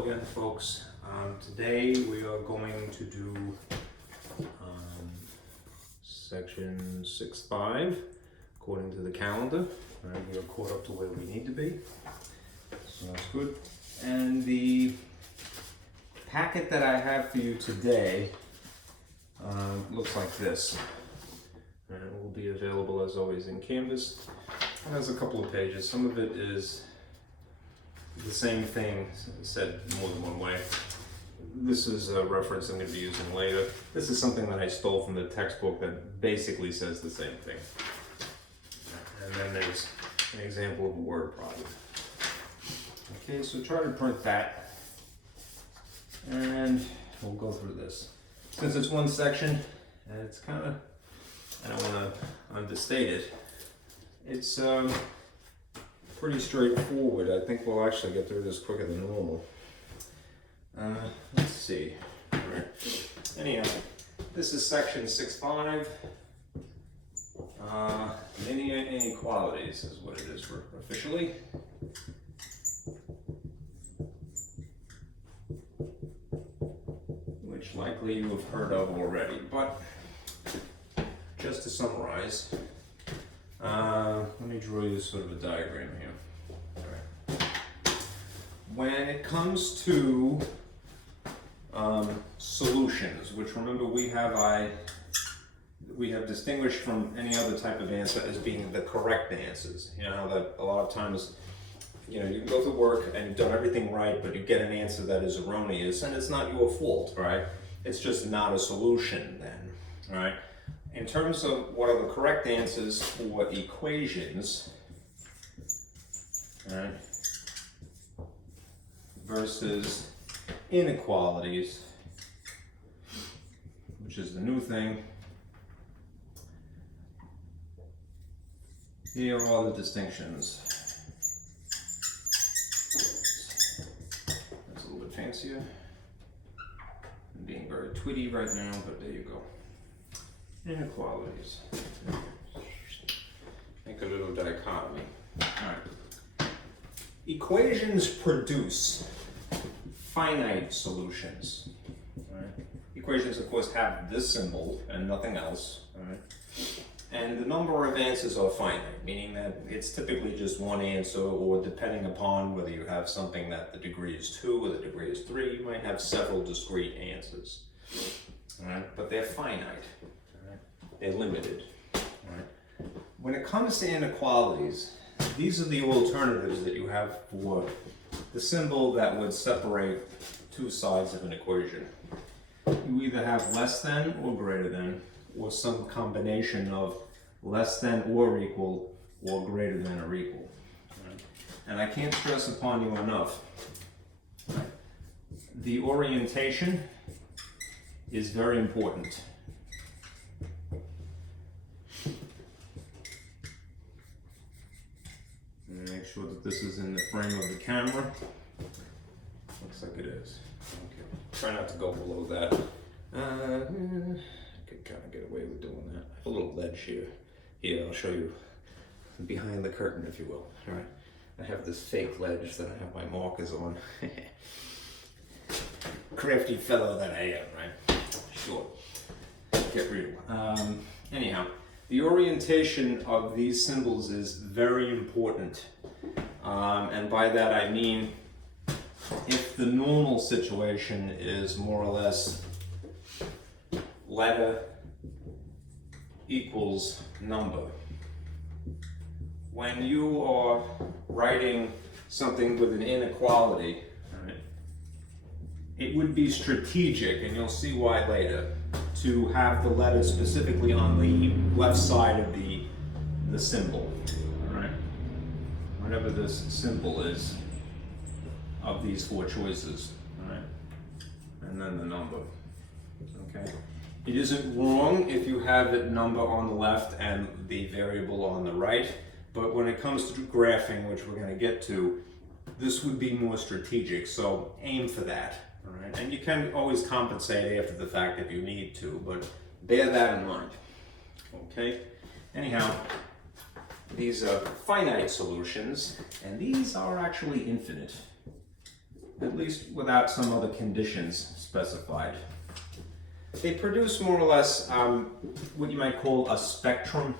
Hello again, folks. Today we are going to do section 6.5 according to the calendar. We are caught up to where we need to be, so that's good. And the packet that I have for you today looks like this. And it will be available as always in Canvas. It has a couple of pages. Some of it is the same thing said more than one way. This is a reference I'm going to be using later. This is something that I stole from the textbook that basically says the same thing. And then there's an example of a word problem. Okay, so try to print that. And we'll go through this. Since it's one section, and it's kind of, I don't want to understate it, it's pretty straightforward. I think we'll actually get through this quicker than normal. Let's see. All right. Anyhow, this is section 6.5. Linear inequalities is what it is officially. Which likely you have heard of already, but just to summarize, let me draw you sort of a diagram here. Right. When it comes to solutions, which remember we have distinguished from any other type of answer as being the correct answers. You know that a lot of times, you can go through work and you've done everything right, but you get an answer that is erroneous, and it's not your fault, right? It's just not a solution then, right? In terms of what are the correct answers for equations, right, versus inequalities, which is the new thing, here are the distinctions. That's a little bit fancier. I'm being very twitty right now, but there you go. Inequalities. Make a little dichotomy. Alright. Equations produce finite solutions. Right. Equations, of course, have this symbol and nothing else. Right. And the number of answers are finite, meaning that it's typically just one answer, or depending upon whether you have something that the degree is 2 or the degree is 3, you might have several discrete answers. Right. But they're finite. They're limited. Right. When it comes to inequalities, these are the alternatives that you have for the symbol that would separate two sides of an equation. You either have less than or greater than, or some combination of less than or equal, or greater than or equal. Right. And I can't stress upon you enough, right, the orientation is very important. Make sure that this is in the frame of the camera. Looks like it is. Okay. Try not to go below that. I could kind of get away with doing that. I have a little ledge here. Here, I'll show you behind the curtain, if you will. All right. I have this fake ledge that I have my markers on. Crafty fellow that I am, right? Sure. Get real. Anyhow. The orientation of these symbols is very important, and by that I mean if the normal situation is more or less letter equals number, when you are writing something with an inequality, right, it would be strategic, and you'll see why later, to have the letter specifically on the left side of the symbol, all right? Whatever this symbol is of these four choices, all right? And then the number, okay? It isn't wrong if you have the number on the left and the variable on the right, but when it comes to graphing, which we're gonna get to, this would be more strategic, so aim for that. All right, and you can always compensate after the fact if you need to, but bear that in mind. Okay? Anyhow, these are finite solutions, and these are actually infinite. at least without some other conditions specified. They produce more or less what you might call a spectrum.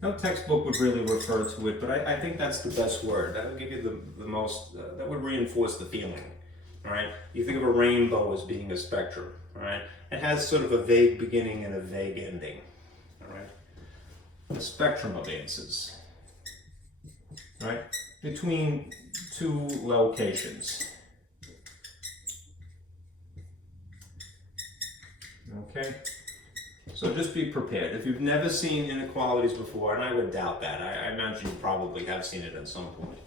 No textbook would really refer to it, but I think that's the best word. That would give you the most, that would reinforce the feeling, all right? You think of a rainbow as being a spectrum, all right? It has sort of a vague beginning and a vague ending, all right? A spectrum of answers, right? Between two locations. Okay? So just be prepared. If you've never seen inequalities before, and I would doubt that, I imagine you probably have seen it at some point,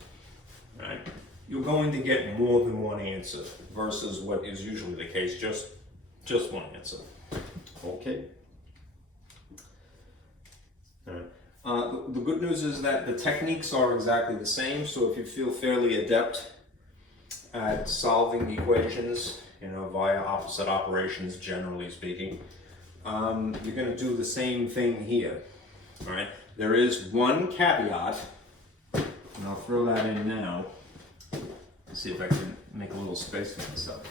right? You're going to get more than one answer versus what is usually the case, just one answer. Okay? All right. The good news is that the techniques are exactly the same, so if you feel fairly adept at solving equations, via opposite operations, generally speaking, you're going to do the same thing here, all right? There is one caveat, and I'll throw that in now. Let's see if I can make a little space for myself.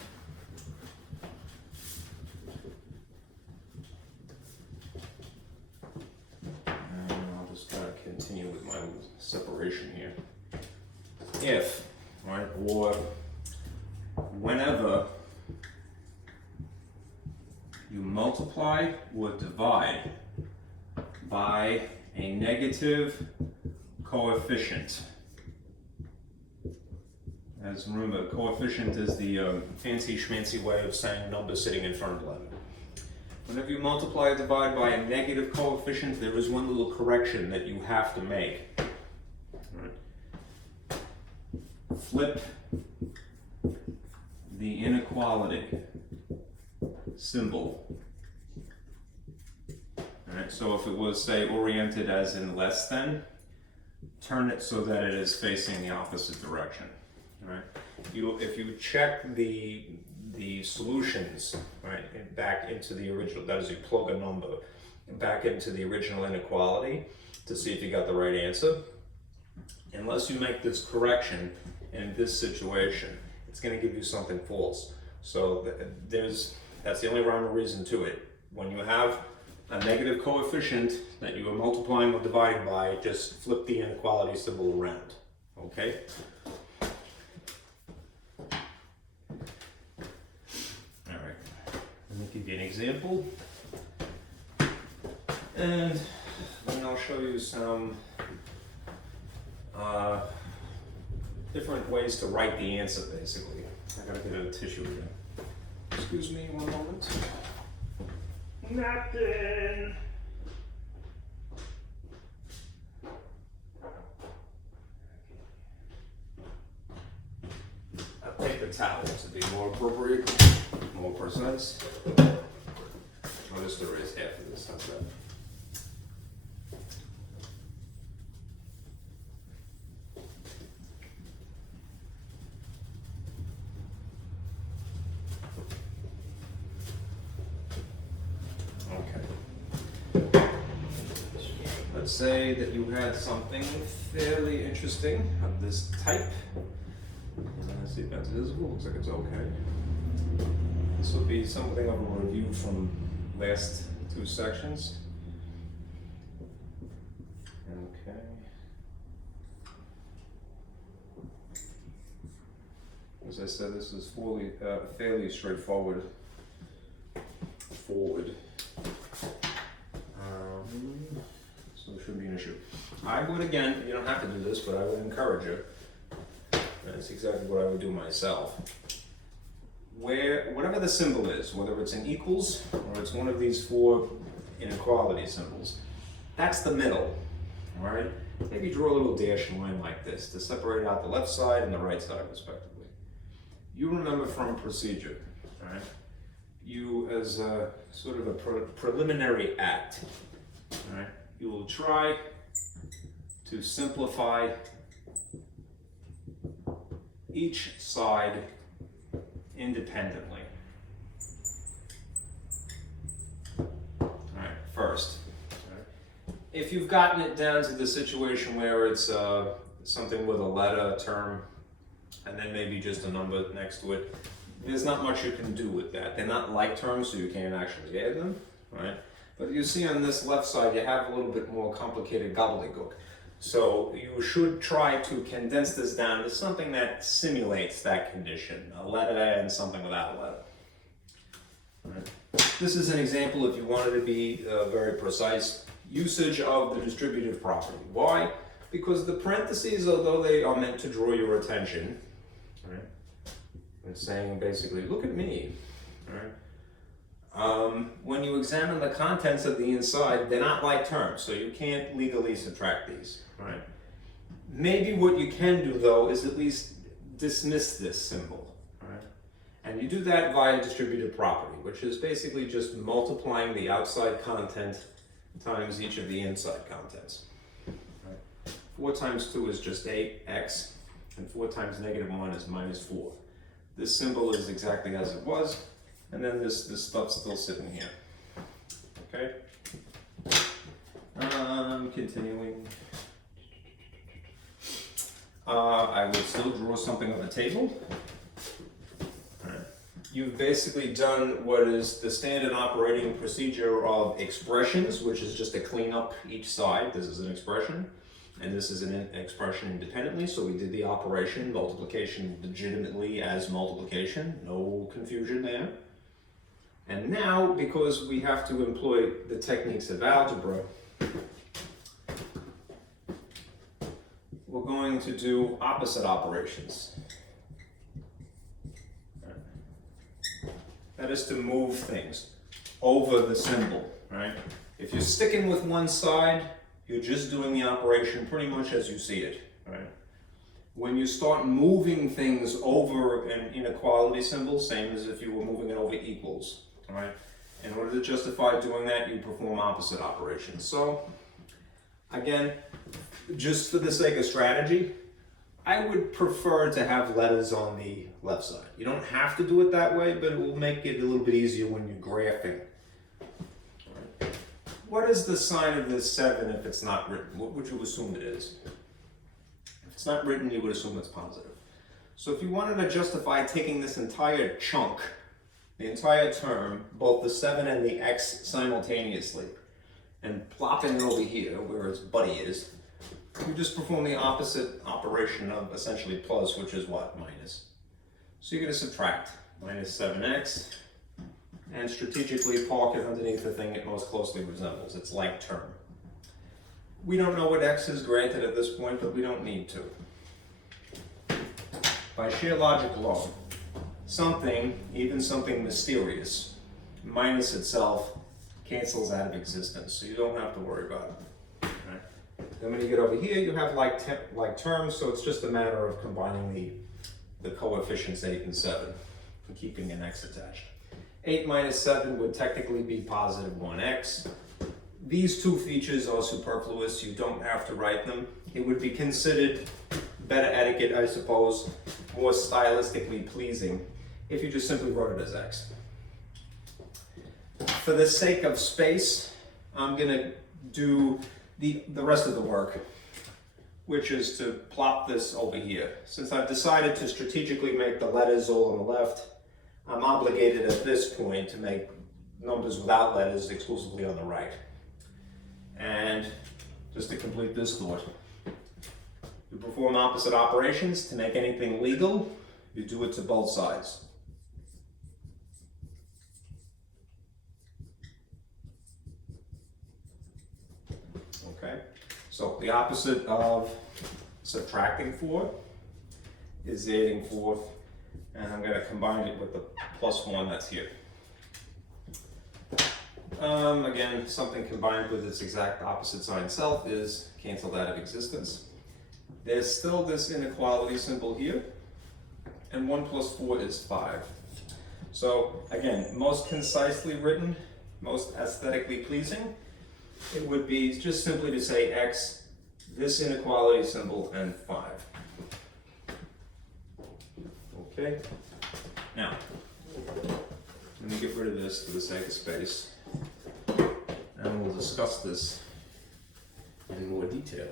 And I'll just continue with my separation here. If, right, or whenever you multiply or divide by a negative coefficient. As remember, coefficient is the fancy schmancy way of saying a number sitting in front of 11. Whenever you multiply or divide by a negative coefficient, there is one little correction that you have to make. Right. Flip the inequality symbol. All right, so if it was, say, oriented as in less than, turn it so that it is facing the opposite direction. All right? If you check the solutions, right, back into the original, that is, you plug a number back into the original inequality to see if you got the right answer. Unless you make this correction in this situation, it's going to give you something false. So that's the only rhyme or reason to it. When you have a negative coefficient that you are multiplying or dividing by, just flip the inequality symbol around, okay? All right, let me give you an example. And then I'll show you some different ways to write the answer, basically. I gotta get a tissue again. Excuse me one moment. Napkin! I'll take the towel to be more appropriate, more precise. I'll just erase half of this, how's that? Let's say that you had something fairly interesting of this type. Let's see if that's visible. Looks like it's okay. This will be something of a review from last two sections. Okay. As I said, this is fairly straightforward. So it shouldn't be an issue. I would, again, you don't have to do this, but I would encourage you. That's exactly what I would do myself. Whatever the symbol is, whether it's an equals or it's one of these four inequality symbols, that's the middle, all right? Maybe draw a little dashed line like this to separate out the left side and the right side, respectively. You remember from procedure, all right? You, as a sort of a preliminary act, all right? You will try to simplify each side independently. All right, first. All right. If you've gotten it down to the situation where it's something with a letter, term, and then maybe just a number next to it. There's not much you can do with that. They're not like terms, so you can't actually add them, right? But you see on this left side, you have a little bit more complicated gobbledygook. So you should try to condense this down to something that simulates that condition, a letter and something without a letter. Right. This is an example, if you wanted to be very precise, usage of the distributive property. Why? Because the parentheses, although they are meant to draw your attention, right? It's saying basically, look at me, right? When you examine the contents of the inside, they're not like terms, so you can't legally subtract these, right? Maybe what you can do, though, is at least dismiss this symbol, right? And you do that via distributive property, which is basically just multiplying the outside content times each of the inside contents. Right? 4 times 2 is just 8x, and 4 times -1 is -4. This symbol is exactly as it was, and then this stuff's still sitting here. Okay? Continuing. I would still draw something of a table. Right. You've basically done what is the standard operating procedure of expressions, which is just to clean up each side. This is an expression, and this is an expression independently, so we did the operation, multiplication legitimately as multiplication, no confusion there. And now, because we have to employ the techniques of algebra, we're going to do opposite operations. That is to move things over the symbol, right? If you're sticking with one side, you're just doing the operation pretty much as you see it, right? When you start moving things over an inequality symbol, same as if you were moving it over equals, right? In order to justify doing that, you perform opposite operations. So, again, just for the sake of strategy, I would prefer to have letters on the left side. You don't have to do it that way, but it will make it a little bit easier when you're graphing. Right. What is the sign of this 7 if it's not written? What would you assume it is? If it's not written, you would assume it's positive. So if you wanted to justify taking this entire chunk, the entire term, both the 7 and the x simultaneously, and plopping it over here where its buddy is, you just perform the opposite operation of essentially plus, which is what? Minus. So you're going to subtract minus 7x and strategically park it underneath the thing it most closely resembles, its like term. We don't know what x is granted at this point, but we don't need to. By sheer logic law, something, even something mysterious, minus itself, cancels out of existence, so you don't have to worry about it. Then when you get over here, you have like terms, so it's just a matter of combining the coefficients 8 and 7 and keeping an x attached. 8 minus 7 would technically be positive 1x. These two features are superfluous. You don't have to write them. It would be considered better etiquette, I suppose, more stylistically pleasing if you just simply wrote it as x. For the sake of space, I'm going to do the rest of the work, which is to plop this over here. Since I've decided to strategically make the letters all on the left, I'm obligated at this point to make numbers without letters exclusively on the right. And just to complete this thought, you perform opposite operations. To make anything legal, you do it to both sides. Okay, so the opposite of subtracting 4 is adding 4, and I'm going to combine it with the plus 1 that's here. Again, something combined with its exact opposite sign self is canceled out of existence. There's still this inequality symbol here, and 1 plus 4 is 5. So again, most concisely written, most aesthetically pleasing, it would be just simply to say x, this inequality symbol, and 5. Okay? Now, let me get rid of this for the sake of space, and we'll discuss this in more detail.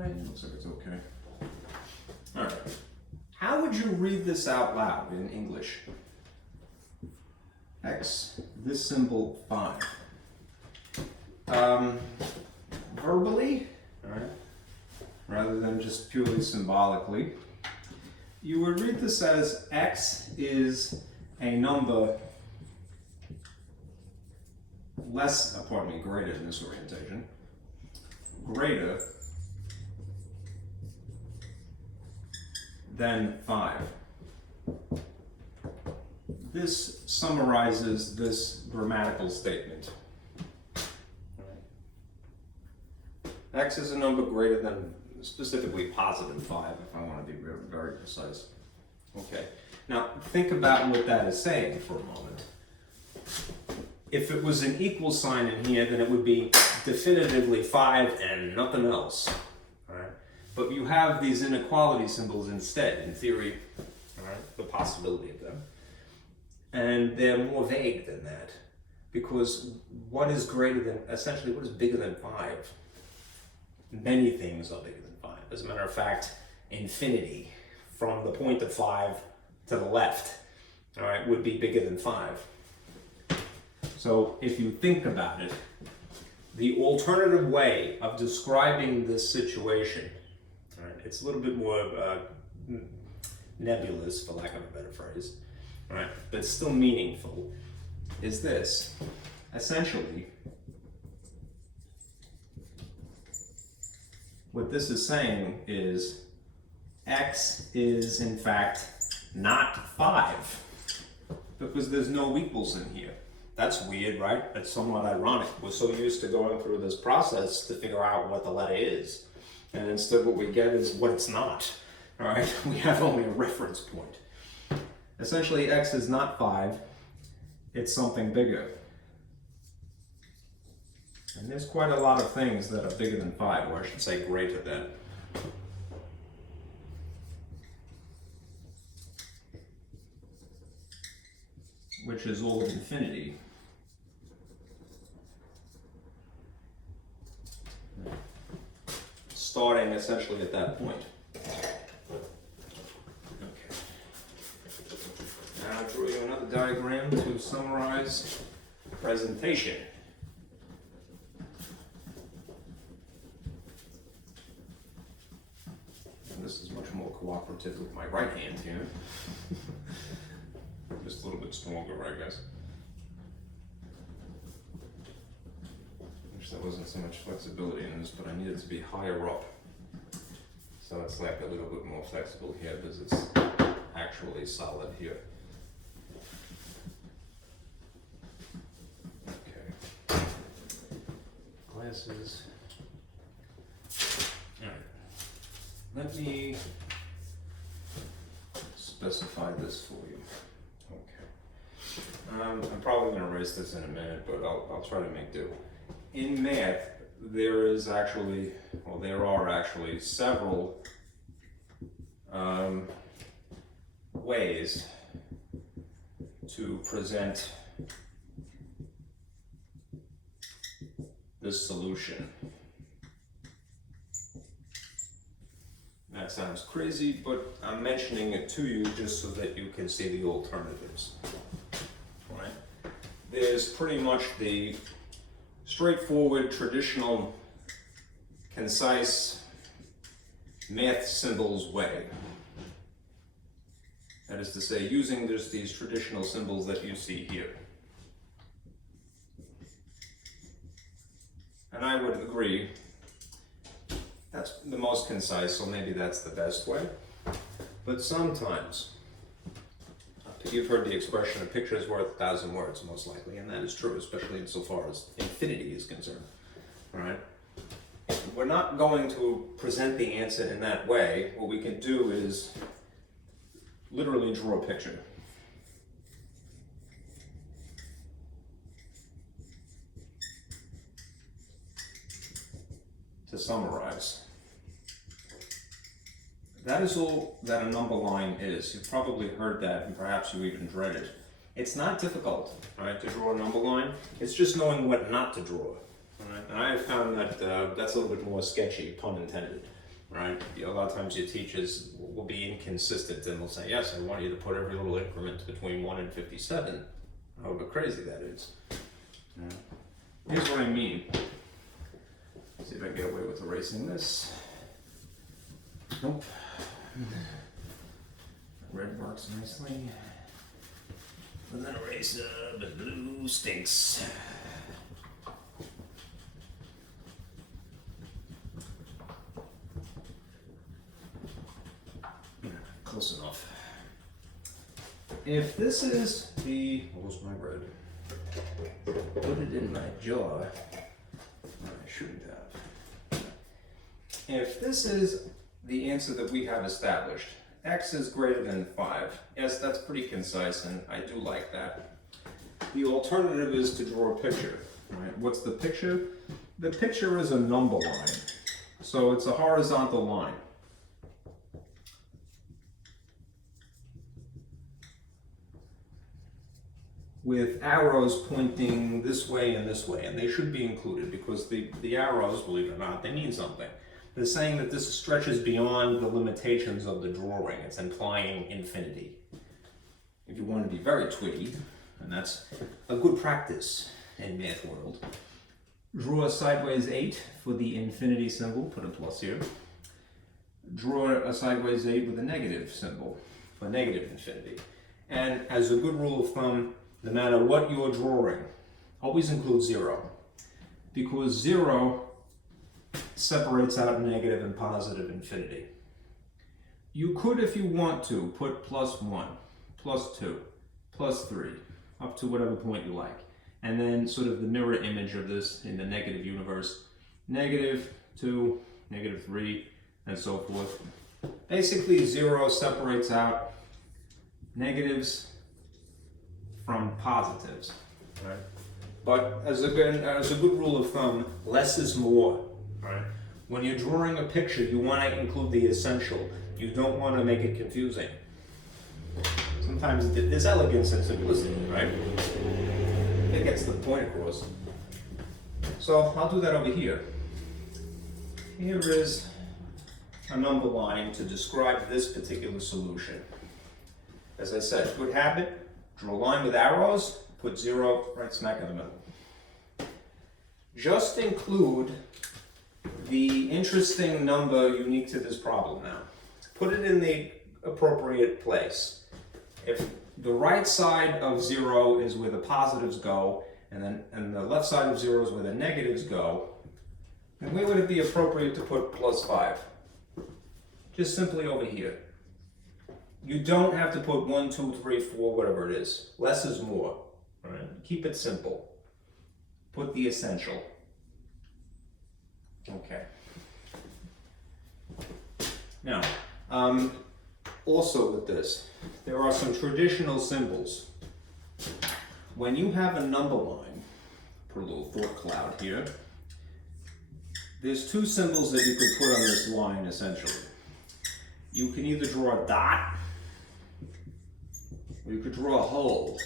fine. Looks like it's okay. All right. How would you read this out loud in English? X, this symbol 5. Verbally, all right, rather than just purely symbolically, you would read this as X is a number greater in this orientation, greater than 5. This summarizes this grammatical statement. X is a number greater than, specifically positive 5, if I want to be very, very precise. Okay, now think about what that is saying for a moment. If it was an equal sign in here, then it would be definitively 5 and nothing else. All right? But you have these inequality symbols instead, in theory, all right? The possibility of them. And they're more vague than that. Because what is greater than, essentially, what is bigger than 5? Many things are bigger than 5. As a matter of fact, infinity, from the point of 5 to the left, all right, would be bigger than 5. So if you think about it, the alternative way of describing this situation, all right, it's a little bit more nebulous, for lack of a better phrase, all right, but still meaningful, is this. Essentially, what this is saying is X is in fact not 5, because there's no equals in here. That's weird, right? That's somewhat ironic. We're so used to going through this process to figure out what the letter is. And instead what we get is what it's not. All right? We have only a reference point. Essentially, X is not 5. It's something bigger. And there's quite a lot of things that are bigger than 5, or I should say greater than. Which is all of infinity. Starting essentially at that point. Okay. Now I'll draw you another diagram to summarize the presentation. And this is much more cooperative with my right hand here. Just a little bit stronger, I guess. Wish there wasn't so much flexibility in this, but I need it to be higher up. So it's like a little bit more flexible here because it's actually solid here. Okay. Glasses. Alright. Let me specify this for you. I'm probably going to erase this in a minute, but I'll try to make do. In math, there are actually several ways to present this solution. That sounds crazy, but I'm mentioning it to you just so that you can see the alternatives. There's pretty much the straightforward, traditional, concise math symbols way. That is to say, using just these traditional symbols that you see here. And I would agree, that's the most concise, so maybe that's the best way. But sometimes, you've heard the expression, a picture is worth 1,000 words, most likely, and that is true, especially insofar as infinity is concerned. All right? We're not going to present the answer in that way. What we can do is literally draw a picture. To summarize, that is all that a number line is. You've probably heard that, and perhaps you even dread it. It's not difficult, right, to draw a number line. It's just knowing what not to draw. Right? And I have found that that's a little bit more sketchy, pun intended. right? A lot of times your teachers will be inconsistent and they'll say, yes, I want you to put every little increment between 1 and 57. However crazy that is. Here's what I mean. See if I can get away with erasing this. Nope. Red works nicely. And then eraser, but blue stinks. Close enough. If this is the, where's my red? Put it in my jar. I shouldn't have. If this is the answer that we have established, x is greater than 5. Yes, that's pretty concise, and I do like that. The alternative is to draw a picture. Right? What's the picture? The picture is a number line. So it's a horizontal line. With arrows pointing this way, and they should be included because the arrows, believe it or not, they mean something. They're saying that this stretches beyond the limitations of the drawing. It's implying infinity. If you want to be very twitty, and that's a good practice in math world, draw a sideways 8 for the infinity symbol, put a plus here. Draw a sideways 8 with a negative symbol for negative infinity. And as a good rule of thumb, no matter what you're drawing, always include 0. Because 0 separates out negative and positive infinity. You could, if you want to, put plus 1, plus 2, plus 3, up to whatever point you like. And then sort of the mirror image of this in the negative universe, negative 2, negative 3, and so forth. Basically, 0 separates out negatives from positives, right? But as a good rule of thumb, less is more, right? When you're drawing a picture, you want to include the essential. You don't want to make it confusing. Sometimes there's elegance in simplicity, right? It gets the point across. So I'll do that over here. Here is a number line to describe this particular solution. As I said, good habit, draw a line with arrows, put 0 right smack in the middle. Just include the interesting number unique to this problem now. Put it in the appropriate place. If the right side of 0 is where the positives go, and the left side of 0 is where the negatives go, then where would it be appropriate to put plus 5? Just simply over here. You don't have to put 1, 2, 3, 4, whatever it is. Less is more. Right? Keep it simple. Put the essential. Okay. Now, also with this, there are some traditional symbols. When you have a number line, put a little thought cloud here, there's two symbols that you could put on this line essentially. You can either draw a dot, or you could draw a hole,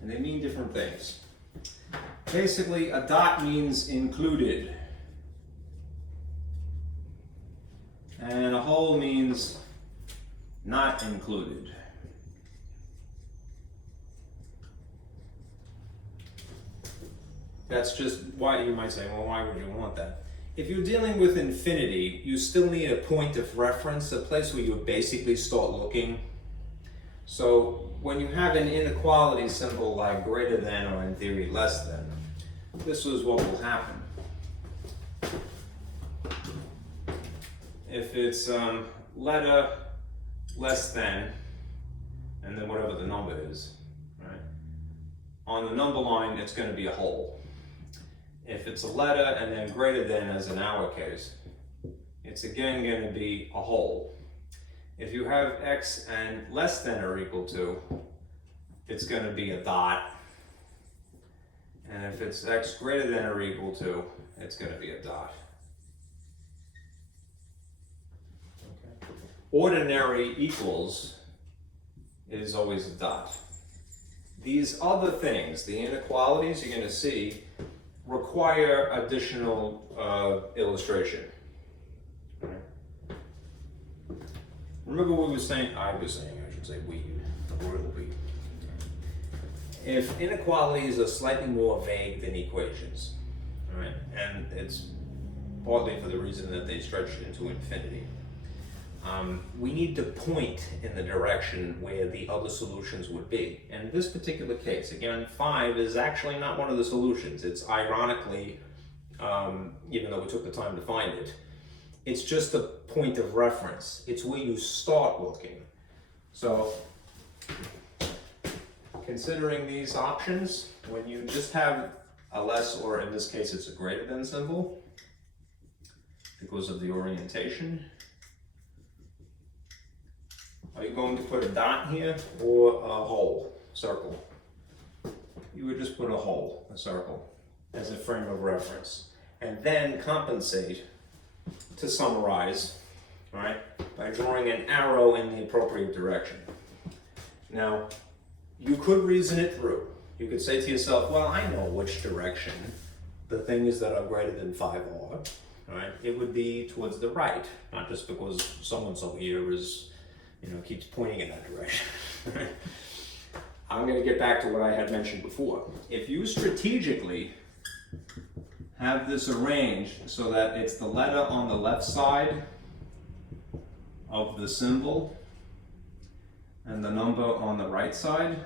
and they mean different things. Basically, a dot means included, and a hole means not included. That's just why you might say, well, why would you want that? If you're dealing with infinity, you still need a point of reference, a place where you basically start looking. So when you have an inequality symbol like greater than or in theory less than, this is what will happen. If it's letter less than, and then whatever the number is, right? On the number line, it's going to be a hole. If it's a letter and then greater than, as in our case, it's again going to be a hole. If you have x and less than or equal to, it's going to be a dot. And if it's x greater than or equal to, it's going to be a dot. Okay. Ordinary equals is always a dot. These other things, the inequalities you're going to see, require additional illustration. Right? remember what I was saying, I should say we, the royal we. If inequalities are slightly more vague than equations, all right, and it's partly for the reason that they stretch into infinity, we need to point in the direction where the other solutions would be. And in this particular case, again, 5 is actually not one of the solutions. It's ironically, even though we took the time to find it, it's just a point of reference. It's where you start looking. So, considering these options, when you just have a less, or in this case it's a greater than symbol, because of the orientation, are you going to put a dot here or a hole, circle? You would just put a hole, a circle, as a frame of reference, and then compensate to summarize, right, by drawing an arrow in the appropriate direction. Now, you could reason it through. You could say to yourself, well, I know which direction the things that are greater than 5 are, right? It would be towards the right, not just because so-and-so here is, keeps pointing in that direction. I'm going to get back to what I had mentioned before. If you strategically have this arranged so that it's the letter on the left side of the symbol and the number on the right side,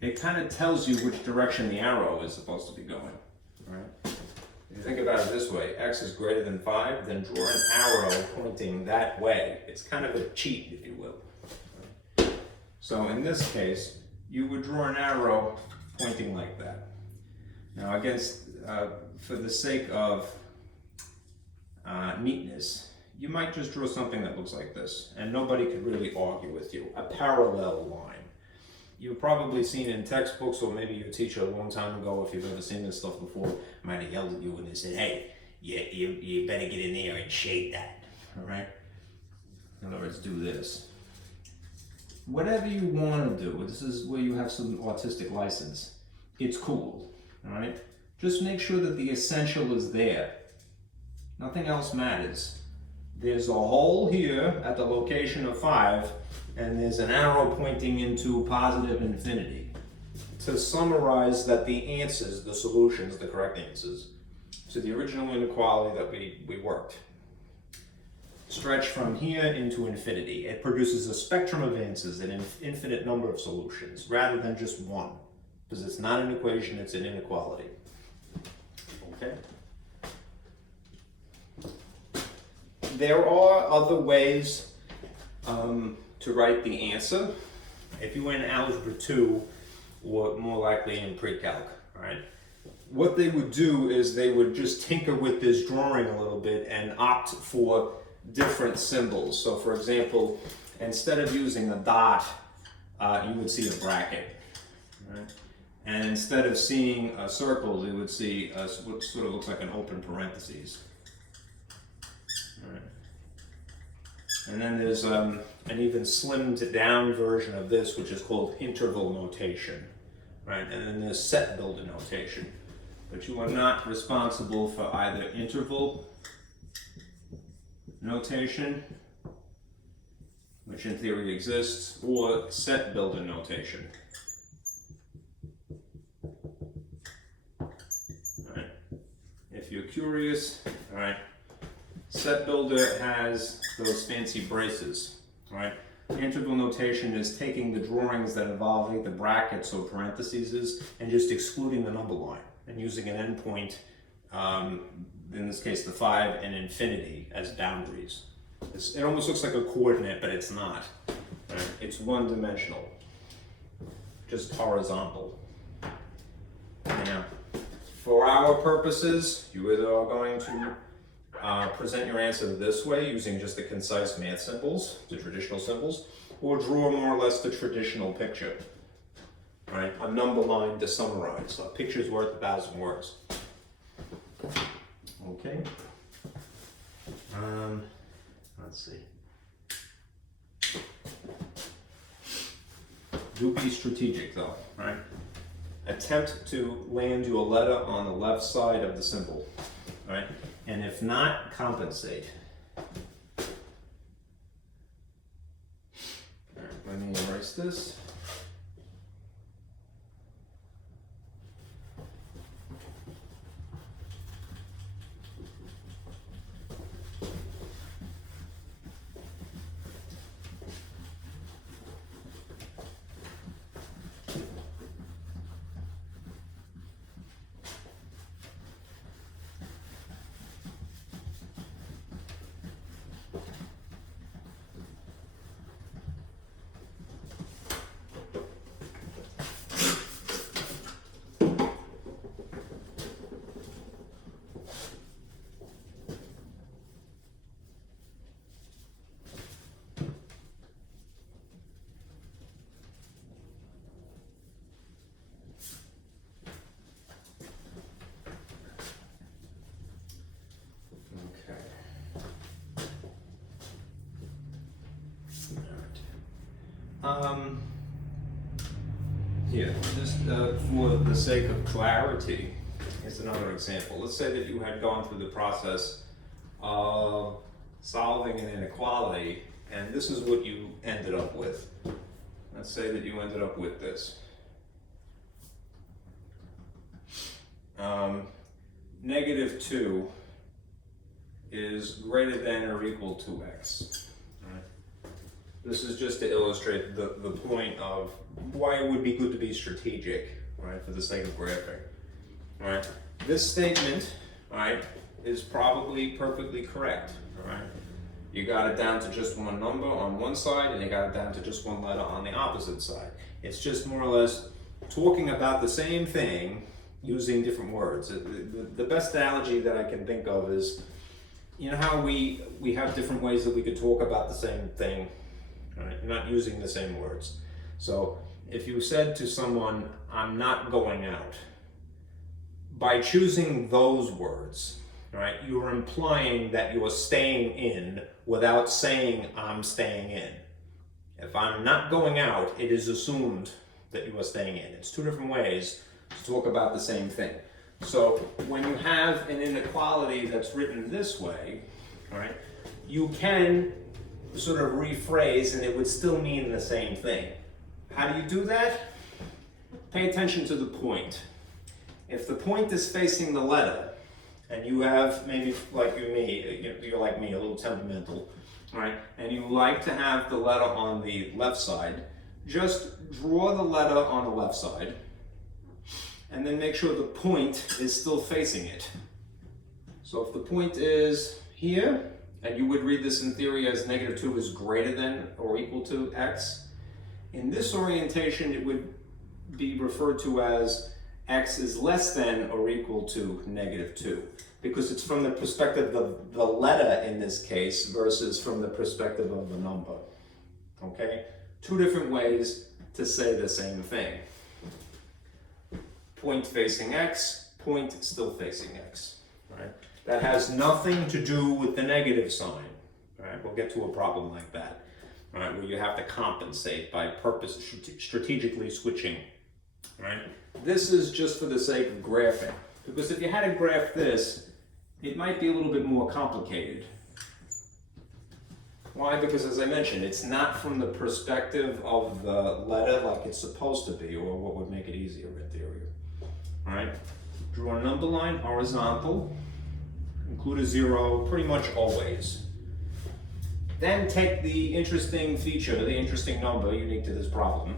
it kind of tells you which direction the arrow is supposed to be going, right? If you think about it this way, x is greater than 5, then draw an arrow pointing that way. It's kind of a cheat, if you will. So in this case, you would draw an arrow pointing like that. Now for the sake of neatness, you might just draw something that looks like this, and nobody could really argue with you. A parallel line. You've probably seen in textbooks, or maybe your teacher a long time ago, if you've ever seen this stuff before, might have yelled at you and they said, hey, you better get in there and shade that, all right? In other words, do this. Whatever you want to do, this is where you have some artistic license, it's cool, all right? Just make sure that the essential is there. Nothing else matters. There's a hole here at the location of 5, and there's an arrow pointing into positive infinity to summarize that the answers, the solutions, the correct answers to the original inequality that we worked stretch from here into infinity. It produces a spectrum of answers, an infinite number of solutions, rather than just one, because it's not an equation, it's an inequality. Okay? There are other ways to write the answer. If you were in Algebra 2, or more likely in pre-calc, right? What they would do is they would just tinker with this drawing a little bit and opt for different symbols. So for example, instead of using a dot, you would see a bracket, right? And instead of seeing a circle, you would see what sort of looks like an open parentheses. All right. And then there's an even slimmed down version of this, which is called interval notation, right? And then there's set builder notation. But you are not responsible for either interval notation, which in theory exists, or set builder notation. All right. If you're curious, all right, set builder has those fancy braces, right? Interval notation is taking the drawings that involve either brackets or parentheses and just excluding the number line and using an endpoint, in this case the 5 and infinity, as boundaries. It almost looks like a coordinate, but it's not. Right? It's one-dimensional, just horizontal. Now, for our purposes, you either are going to present your answer this way using just the concise math symbols, the traditional symbols, or draw more or less the traditional picture, right? A number line to summarize. A picture's worth 1,000 words. Okay. Let's see. Do be strategic though, right? attempt to land your letter on the left side of the symbol, all right? And if not, compensate. All right, let me erase this. Here, just for the sake of clarity, here's another example. Let's say that you had gone through the process of solving an inequality, and this is what you ended up with. Let's say that you ended up with this. -2 is greater than or equal to x. This is just to illustrate the point of why it would be good to be strategic, right, for the sake of graphing. All right, this statement, all right, is probably perfectly correct. All right, you got it down to just one number on one side, and you got it down to just one letter on the opposite side. It's just more or less talking about the same thing using different words. The best analogy that I can think of is, you know how we have different ways that we could talk about the same thing. Right? You're not using the same words. So if you said to someone, I'm not going out, by choosing those words, right, you're implying that you are staying in without saying I'm staying in. If I'm not going out, it is assumed that you are staying in. It's two different ways to talk about the same thing. So when you have an inequality that's written this way, right, you can sort of rephrase and it would still mean the same thing. How do you do that? Pay attention to the point. If the point is facing the letter, and you have, maybe like you're like me, a little temperamental, right? And you like to have the letter on the left side, just draw the letter on the left side, and then make sure the point is still facing it. So if the point is here, and you would read this in theory as -2 is greater than or equal to x. In this orientation, it would be referred to as x is less than or equal to -2, because it's from the perspective of the letter in this case versus from the perspective of the number. Okay? Two different ways to say the same thing. Point facing x, point still facing x. Right? That has nothing to do with the negative sign. Right? We'll get to a problem like that, right, where you have to compensate by strategically switching. Right? This is just for the sake of graphing, because if you had to graph this, it might be a little bit more complicated. Why? Because as I mentioned, it's not from the perspective of the letter like it's supposed to be, or what would make it easier in theory. All right? Draw a number line horizontal. Include a 0 pretty much always. Then take the interesting feature, the interesting number unique to this problem,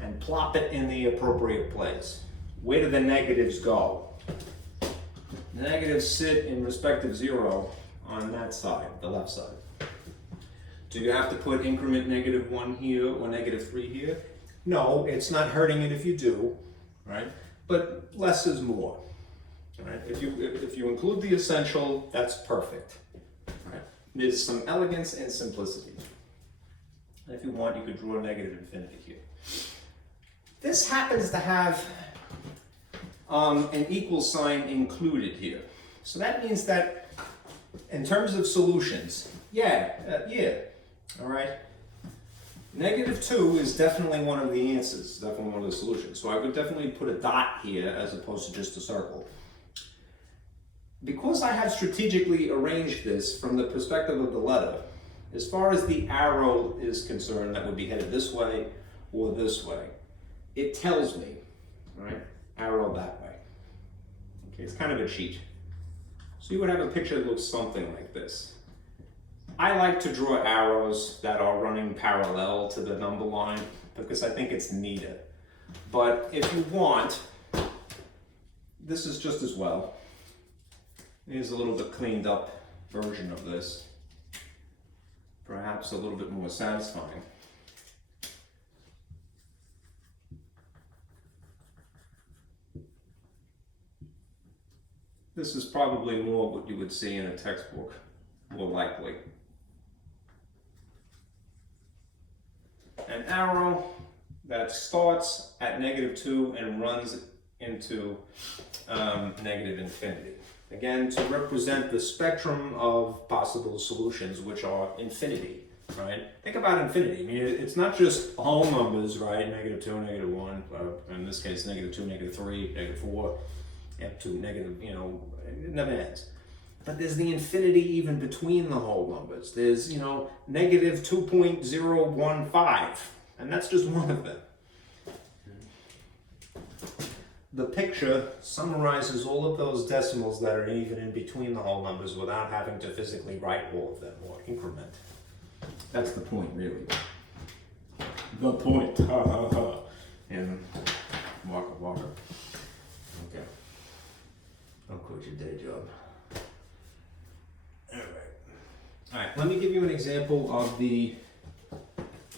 and plop it in the appropriate place. Where do the negatives go? The negatives sit in respective 0 on that side, the left side. Do you have to put increment -1 here or -3 here? No, it's not hurting it if you do, right? But less is more. Right? If you include the essential, that's perfect. Right? There's some elegance and simplicity. And if you want, you could draw a negative infinity here. This happens to have an equal sign included here. So that means that in terms of solutions, all right, -2 is definitely one of the answers, definitely one of the solutions. So I would definitely put a dot here as opposed to just a circle. Because I have strategically arranged this from the perspective of the letter, as far as the arrow is concerned, that would be headed this way or this way. It tells me, right, arrow that way. Okay, it's kind of a cheat. So you would have a picture that looks something like this. I like to draw arrows that are running parallel to the number line because I think it's neater. But if you want, this is just as well. Here's a little bit cleaned up version of this. Perhaps a little bit more satisfying. This is probably more what you would see in a textbook, more likely. An arrow that starts at -2 and runs into negative infinity. Again, to represent the spectrum of possible solutions, which are infinity, right? Think about infinity. I mean, it's not just whole numbers, right? -2, -1, in this case, -2, -3, -4, up to negative, you know, it never ends. But there's the infinity even between the whole numbers. There's, you know, -2.015, and that's just one of them. The picture summarizes all of those decimals that are even in between the whole numbers without having to physically write all of them or increment. That's the point, really. The point. Ha ha ha. And Walker. Okay. Don't quit your day job. Alright, let me give you an example of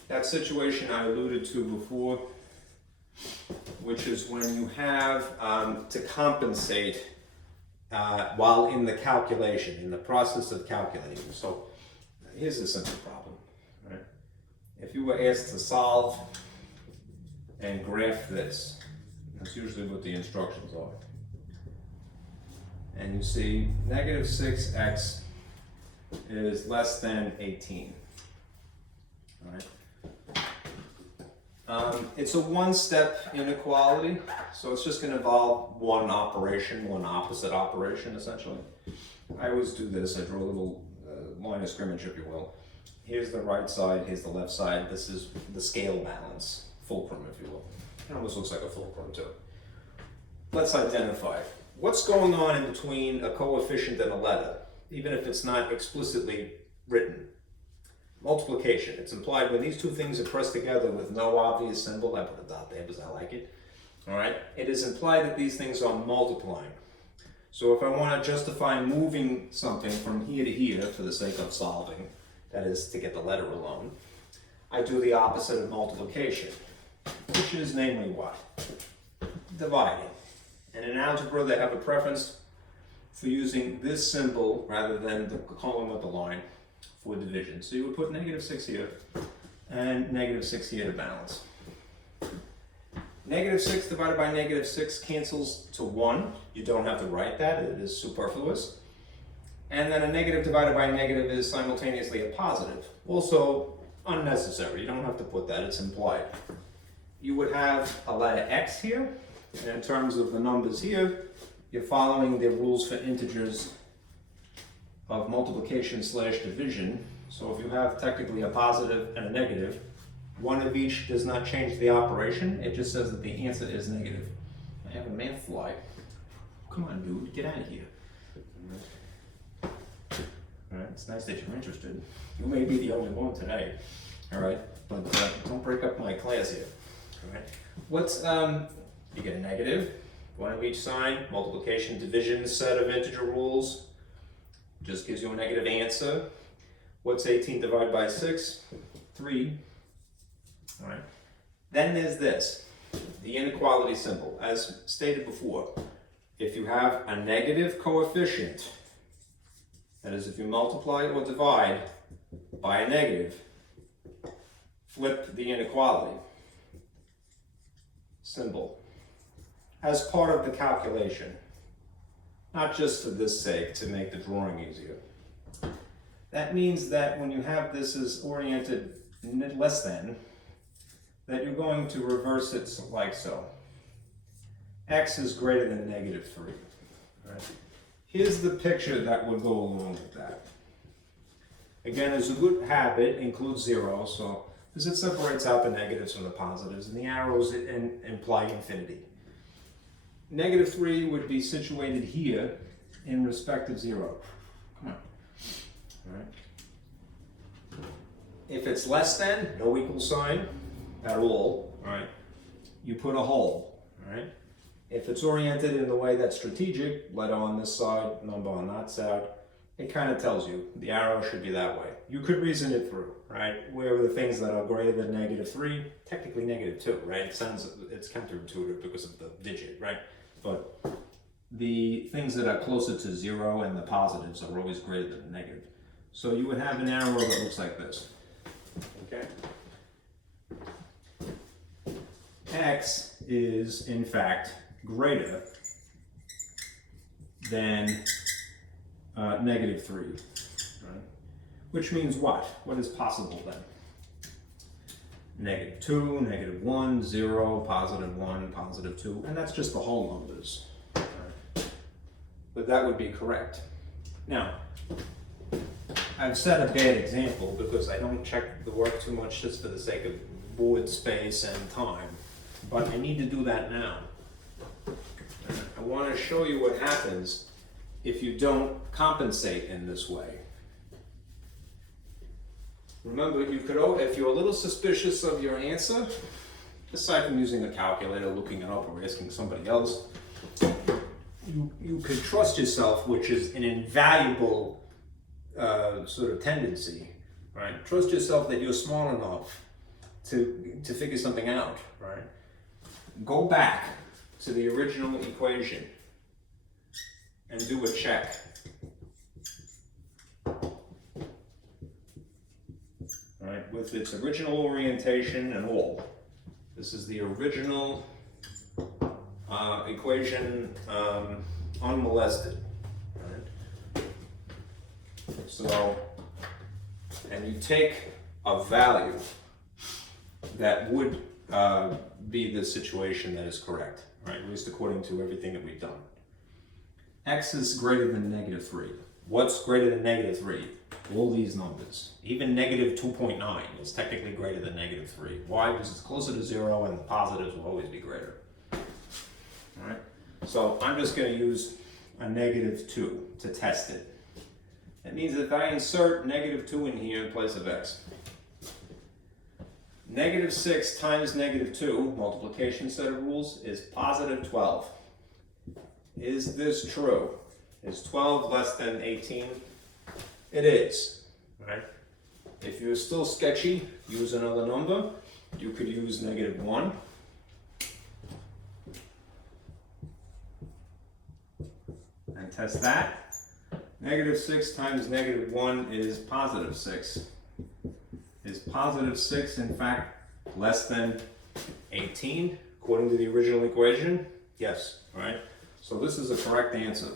that situation I alluded to before, which is when you have to compensate while in the calculation, in the process of calculating. So here's a simple problem, right? If you were asked to solve and graph this, that's usually what the instructions are. And you see -6x is less than 18. All right. It's a one-step inequality, so it's just going to involve one operation, one opposite operation, essentially. I always do this. I draw a little line of scrimmage, if you will. Here's the right side, here's the left side. This is the scale balance, fulcrum, if you will. It almost looks like a fulcrum, too. Let's identify what's going on in between a coefficient and a letter, even if it's not explicitly written. Multiplication. It's implied when these two things are pressed together with no obvious symbol. I put a dot there because I like it. All right. It is implied that these things are multiplying. So if I want to justify moving something from here to here for the sake of solving, that is to get the letter alone, I do the opposite of multiplication, which is namely what? Dividing. And in algebra, they have a preference for using this symbol rather than the column with the line for division. So you would put -6 here and -6 here to balance. -6 divided by -6 cancels to 1. You don't have to write that, it is superfluous. And then a negative divided by a negative is simultaneously a positive. Also unnecessary, you don't have to put that, it's implied. You would have a letter X here, and in terms of the numbers here, you're following the rules for integers of multiplication / division. So if you have technically a positive and a negative, one of each does not change the operation, it just says that the answer is negative. I have a math fly. Come on, dude, get out of here. Alright, it's nice that you're interested. You may be the only one today. Alright, but don't break up my class here. Alright, what's, you get a negative, one of each sign, multiplication, division set of integer rules. Just gives you a negative answer. What's 18 divided by 6? 3. All right. Then there's this, the inequality symbol. As stated before, if you have a negative coefficient, that is, if you multiply or divide by a negative, flip the inequality symbol as part of the calculation. Not just for this sake, to make the drawing easier. That means that when you have this as oriented less than, that you're going to reverse it like so. X is greater than negative 3. Right? Here's the picture that would go along with that. Again, as a good habit, includes 0, so because it separates out the negatives from the positives, and the arrows imply infinity. Negative 3 would be situated here in respect of 0. Come on. All right. If it's less than, no equal sign at all, right, you put a hole, right? If it's oriented in the way that's strategic, letter on this side, number on that side, it kind of tells you the arrow should be that way. You could reason it through, right? Where the things that are greater than negative 3, technically negative 2, right? It's counterintuitive because of the digit, right? But the things that are closer to 0 and the positives are always greater than the negative. So you would have an arrow that looks like this. Okay. X is, in fact, greater than negative 3, right? Which means what? What is possible then? Negative 2, negative 1, 0, positive 1, positive 2, and that's just the whole numbers. Right? But that would be correct. Now, I've set a bad example because I don't check the work too much just for the sake of board space and time, but I need to do that now. I want to show you what happens if you don't compensate in this way. Remember, you could, if you're a little suspicious of your answer, aside from using a calculator, looking it up, or asking somebody else, you could trust yourself, which is an invaluable sort of tendency, right? Trust yourself that you're smart enough to figure something out, right? Go back to the original equation and do a check. Right, with its original orientation and all. This is the original equation unmolested. Right? So, and you take a value that would be the situation that is correct, right? At least according to everything that we've done. X is greater than negative 3. What's greater than negative 3? All these numbers. Even negative 2.9 is technically greater than negative 3. Why? Because it's closer to 0 and the positives will always be greater. All right? So I'm just going to use a negative 2 to test it. That means if I insert negative 2 in here in place of x, negative 6 times negative 2, multiplication set of rules, is positive 12. Is this true? Is 12 less than 18? It is, right? If you're still sketchy, use another number. You could use negative 1. And test that. Negative 6 times negative 1 is positive 6. Is positive 6, in fact, less than 18, according to the original equation? Yes, right? So this is the correct answer.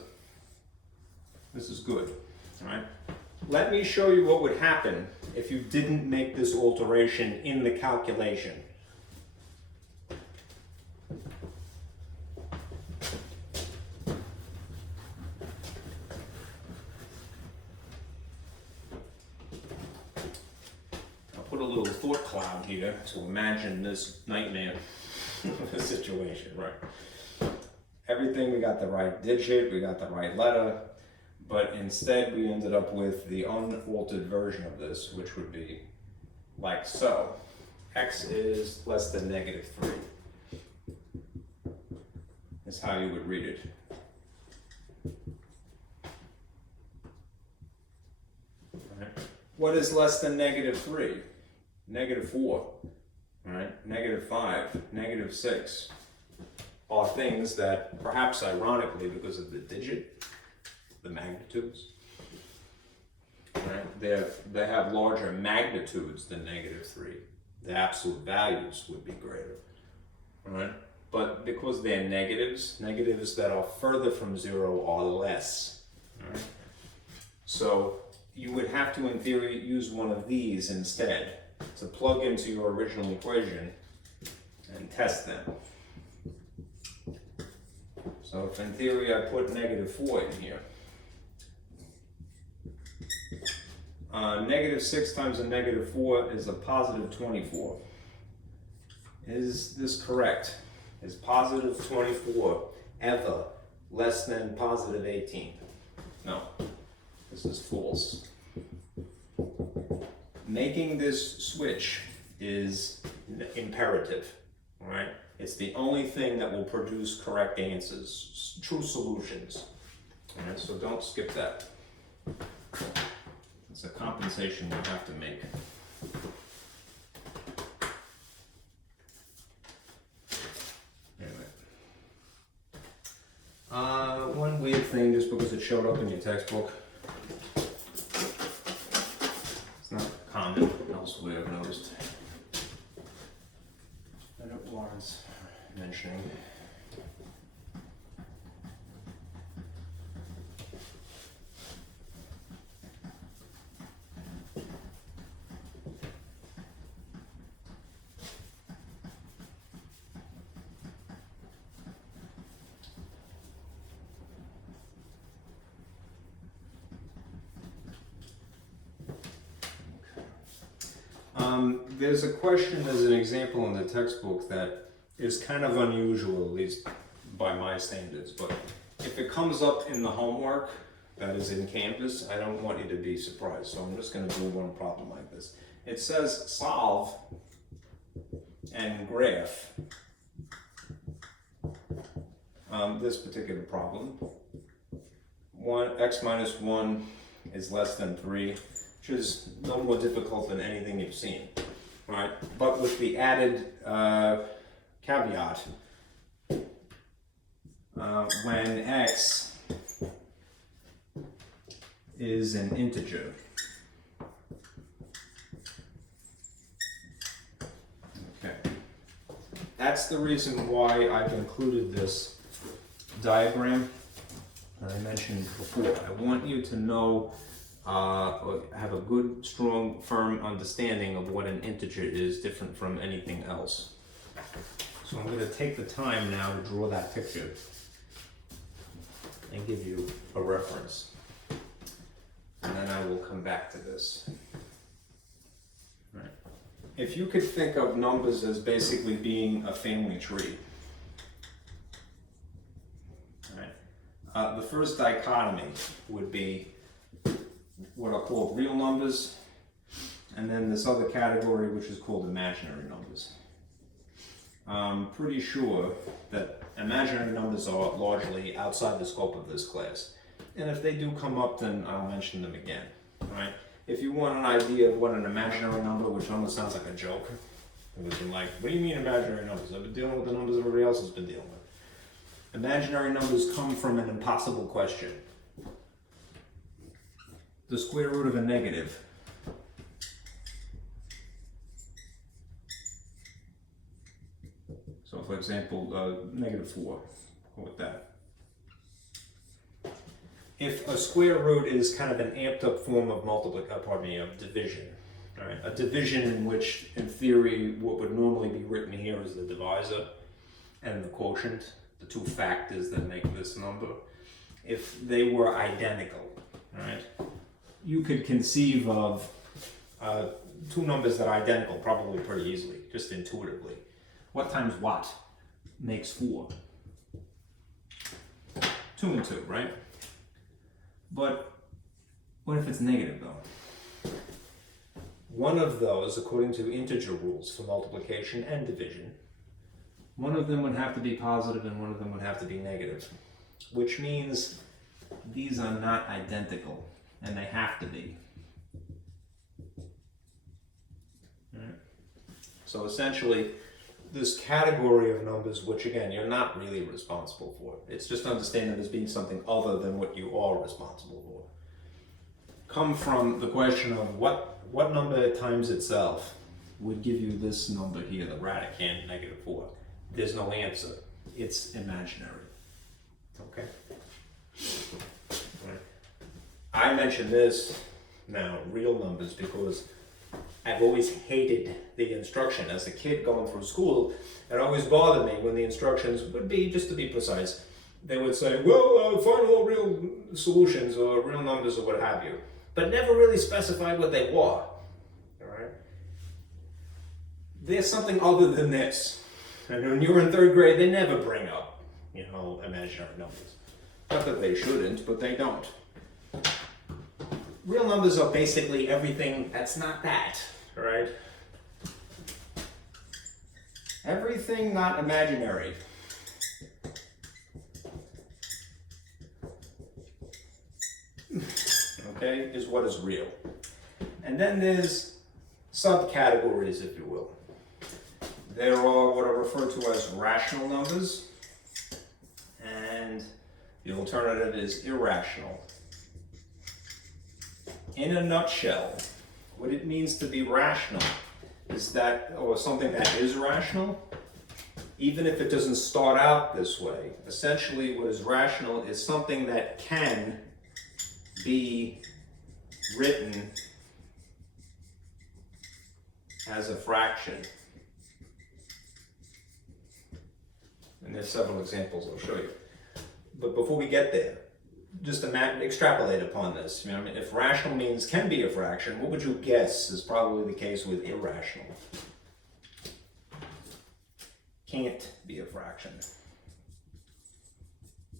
This is good, all right? Let me show you what would happen if you didn't make this alteration in the calculation. I'll put a little thought cloud here to imagine this nightmare situation, right? Everything, we got the right digit, we got the right letter, but instead we ended up with the unaltered version of this, which would be like so. X is less than negative 3. Is how you would read it. Right. What is less than negative 3? Negative 4, right? Negative 5, negative 6 are things that, perhaps ironically, because of the digit, the magnitudes, right? They have larger magnitudes than negative 3. The absolute values would be greater, right? But because they're negatives, negatives that are further from 0 are less, right? So you would have to, in theory, use one of these instead to plug into your original equation and test them. So if in theory I put -4 in here, -6 times a -4 is a +24. Is this correct? Is +24 ever less than +18? No, this is false. Making this switch is imperative, all right? It's the only thing that will produce correct answers, true solutions. All right, so don't skip that. It's a compensation we have to make. Anyway. One weird thing, just because it showed up in your textbook. It's not common elsewhere, I've noticed. And it warrants mentioning. There's a question as an example in the textbook that is kind of unusual, at least by my standards, but if it comes up in the homework that is in campus, I don't want you to be surprised, so I'm just going to do one problem like this. It says solve and graph this particular problem. X minus 1 is less than 3, which is no more difficult than anything you've seen, right? But with the added caveat, when x is an integer, okay, that's the reason why I've included this diagram that I mentioned before. I want you to know, or have a good, strong, firm understanding of what an integer is, different from anything else. So I'm going to take the time now to draw that picture and give you a reference. And then I will come back to this. Right. If you could think of numbers as basically being a family tree, the first dichotomy would be what are called real numbers, and then this other category which is called imaginary numbers. I'm pretty sure that imaginary numbers are largely outside the scope of this class, and if they do come up, then I'll mention them again. Right? If you want an idea of what an imaginary number, which almost sounds like a joke, it would be like, what do you mean imaginary numbers? I've been dealing with the numbers everybody else has been dealing with. Imaginary numbers come from an impossible question. The square root of a negative. So for example, -4, go with that. If a square root is kind of an amped up form of of division, all right? A division in which, in theory, what would normally be written here is the divisor and the quotient, the two factors that make this number. If they were identical, right? You could conceive of two numbers that are identical probably pretty easily, just intuitively. What times what makes 4? 2 and 2, right? But what if it's negative though? One of those, according to integer rules for multiplication and division, one of them would have to be positive and one of them would have to be negative, which means these are not identical, and they have to be. Right. So essentially, this category of numbers, which again, you're not really responsible for, it's just understand it as being something other than what you are responsible for, come from the question of what number times itself would give you this number here, the radicand -4. There's no answer. It's imaginary. Okay? Right. I mention this now, real numbers, because I've always hated the instruction. As a kid going through school, it always bothered me when the instructions would be, just to be precise, they would say, well, find all real solutions or real numbers or what have you, but never really specified what they were. All right? There's something other than this. And when you're in third grade, they never bring up, imaginary numbers. Not that they shouldn't, but they don't. Real numbers are basically everything that's not that, right? Everything not imaginary. Okay, is what is real. And then there's subcategories, if you will. There are what are referred to as rational numbers, and the alternative is irrational. In a nutshell, what it means to be rational is that, or something that is rational, even if it doesn't start out this way, essentially what is rational is something that can be written as a fraction. And there's several examples I'll show you. But before we get there, just extrapolate upon this. If rational means can be a fraction, what would you guess is probably the case with irrational? Can't be a fraction.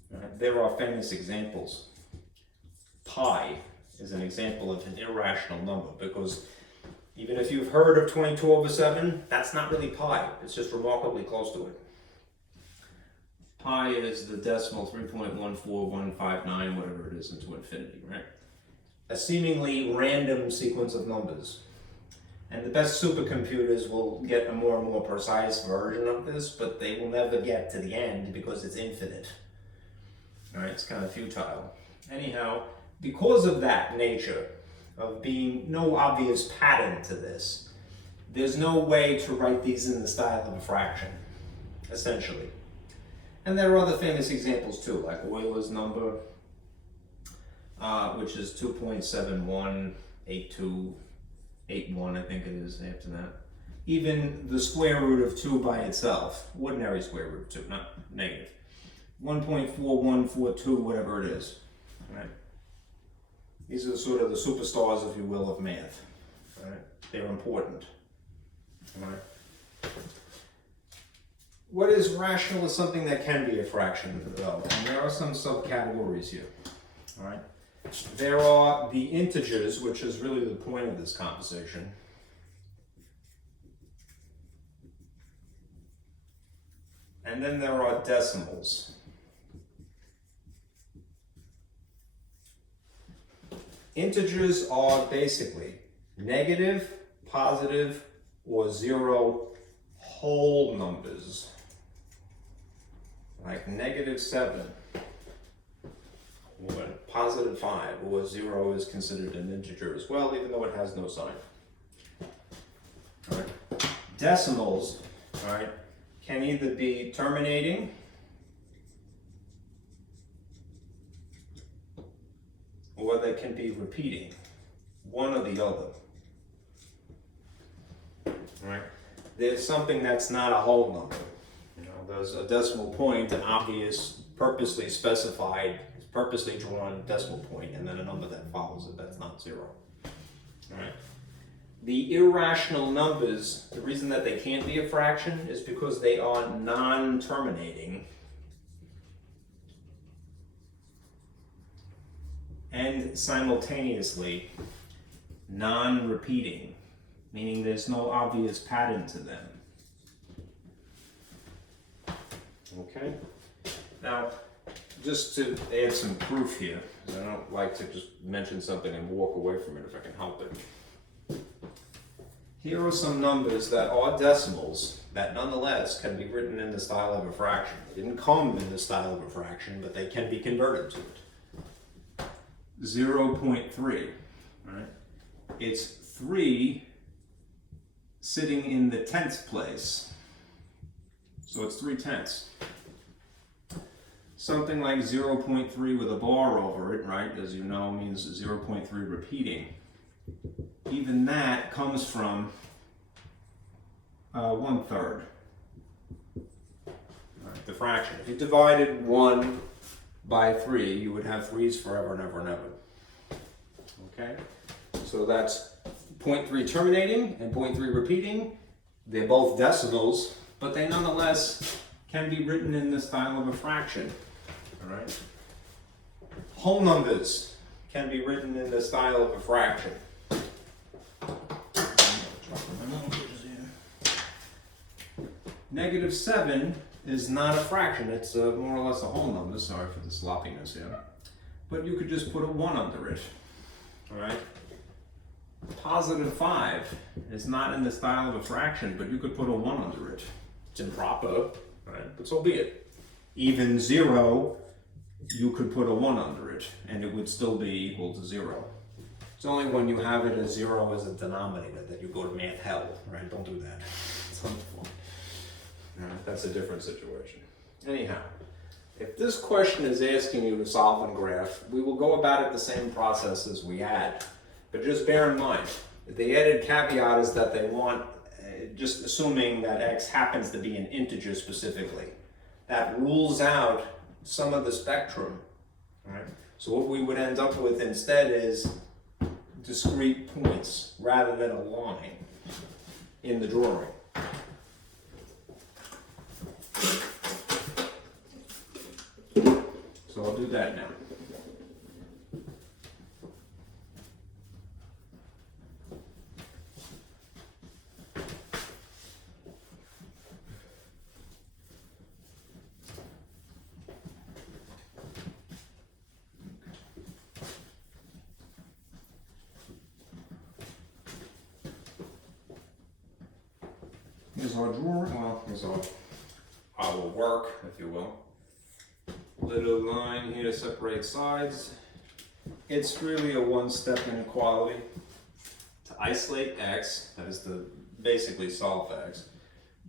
Right? There are famous examples. Pi is an example of an irrational number because even if you've heard of 22/7, that's not really pi. It's just remarkably close to it. Pi is the decimal 3.14159, whatever it is, into infinity, right? A seemingly random sequence of numbers. And the best supercomputers will get a more and more precise version of this, but they will never get to the end because it's infinite. All right, it's kind of futile. Anyhow, because of that nature of being no obvious pattern to this, there's no way to write these in the style of a fraction, essentially. And there are other famous examples too, like Euler's number, which is 2.718281, I think it is after that. Even the square root of 2 by itself, ordinary square root of 2, not negative. 1.4142, whatever it is. Right? These are sort of the superstars, if you will, of math. Right? They're important. Right? What is rational is something that can be a fraction, though, and there are some subcategories here. All right. There are the integers, which is really the point of this conversation. And then there are decimals. Integers are basically negative, positive, or zero whole numbers. Like -7 or +5, or 0 is considered an integer as well, even though it has no sign. All right. Decimals, all right, can either be terminating or they can be repeating, one or the other. All right. There's something that's not a whole number. There's a decimal point, an obvious, purposely specified, purposely drawn decimal point, and then a number that follows it that's not 0. All right. The irrational numbers, the reason that they can't be a fraction is because they are non-terminating and simultaneously non-repeating, meaning there's no obvious pattern to them. Okay? Now, just to add some proof here, because I don't like to just mention something and walk away from it if I can help it. Here are some numbers that are decimals that nonetheless can be written in the style of a fraction. They didn't come in the style of a fraction, but they can be converted to it. 0.3, right? It's 3 sitting in the tenths place. So it's 3/10. Something like 0.3 with a bar over it, right, as you know, means 0.3 repeating. even that comes from 1/3. Right, the fraction. If you divided 1 by 3, you would have 3's forever and ever and ever. Okay? So that's 0.3 terminating and 0.3 repeating. They're both decimals, but they nonetheless can be written in the style of a fraction. All right? Whole numbers can be written in the style of a fraction. -7 is not a fraction, it's more or less a whole number. Sorry for the sloppiness here. But you could just put a 1 under it. Alright? +5 is not in the style of a fraction, but you could put a 1 under it. It's improper, right? But so be it. Even 0, you could put a 1 under it, and it would still be equal to 0. It's only when you have it as 0 as a denominator that you go to math hell, right? Don't do that. It's wonderful. That's a different situation. Anyhow, if this question is asking you to solve a graph, we will go about it the same process as we had. But just bear in mind, the added caveat is that they want, just assuming that x happens to be an integer specifically. That rules out some of the spectrum. Right? So what we would end up with instead is discrete points rather than a line in the drawing. So I'll do that now. Here's our drawing, well, here's our work, if you will. Little line here separates sides. It's really a one-step inequality. To isolate x, that is to basically solve for x,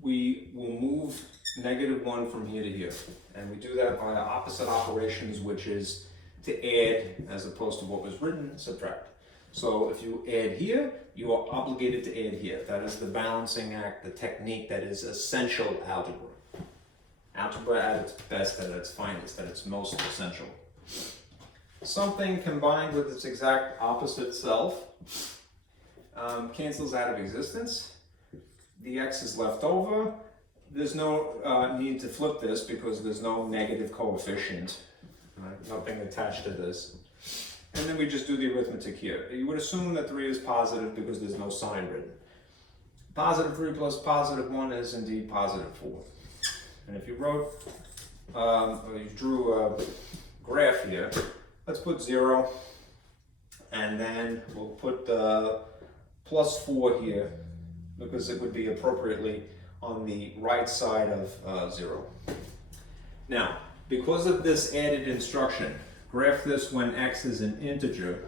we will move -1 from here to here. And we do that by opposite operations, which is to add, as opposed to what was written, subtract. So if you add here, you are obligated to add here. That is the balancing act, the technique that is essential algebra. Algebra at its best, at its finest, at its most essential. Something combined with its exact opposite self cancels out of existence. The x is left over. There's no need to flip this because there's no negative coefficient. Right? Nothing attached to this. And then we just do the arithmetic here. You would assume that 3 is positive because there's no sign written. +3 plus +1 is indeed +4. And if you wrote, or you drew a graph here, let's put 0, and then we'll put +4 here, because it would be appropriately on the right side of 0. Now, because of this added instruction, graph this when x is an integer.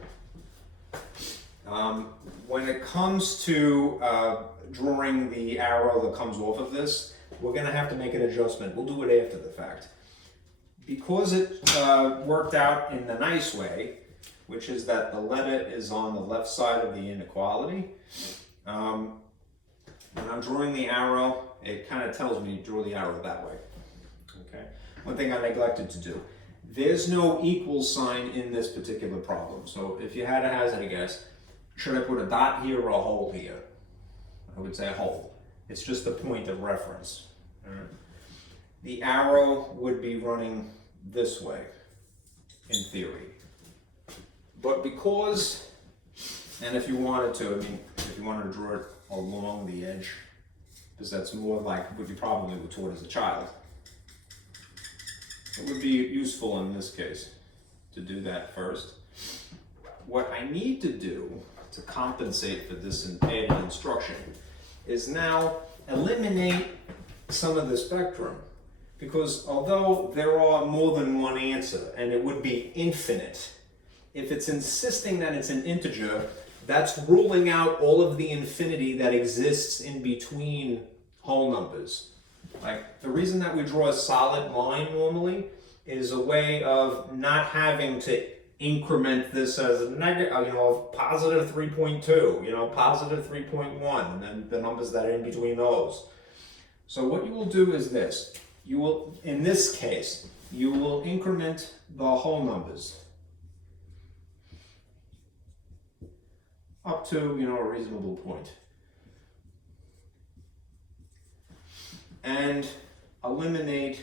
When it comes to drawing the arrow that comes off of this, we're going to have to make an adjustment. We'll do it after the fact. Because it worked out in the nice way, which is that the letter is on the left side of the inequality, when I'm drawing the arrow, it kind of tells me to draw the arrow that way. Okay. One thing I neglected to do. There's no equal sign in this particular problem. So if you had to hazard a guess, should I put a dot here or a hole here? I would say a hole. It's just a point of reference. Right. The arrow would be running this way, in theory. But because, and if you wanted to, I mean, if you wanted to draw it along the edge, because that's more like what you probably were taught as a child, it would be useful in this case to do that first. What I need to do to compensate for this added instruction is now eliminate some of the spectrum, because although there are more than one answer and it would be infinite, if it's insisting that it's an integer, that's ruling out all of the infinity that exists in between whole numbers. Like, the reason that we draw a solid line normally is a way of not having to increment this as a negative, positive 3.2, positive 3.1, and then the numbers that are in between those. So what you will do is this. You will, in this case, you will increment the whole numbers up to, a reasonable point. And eliminate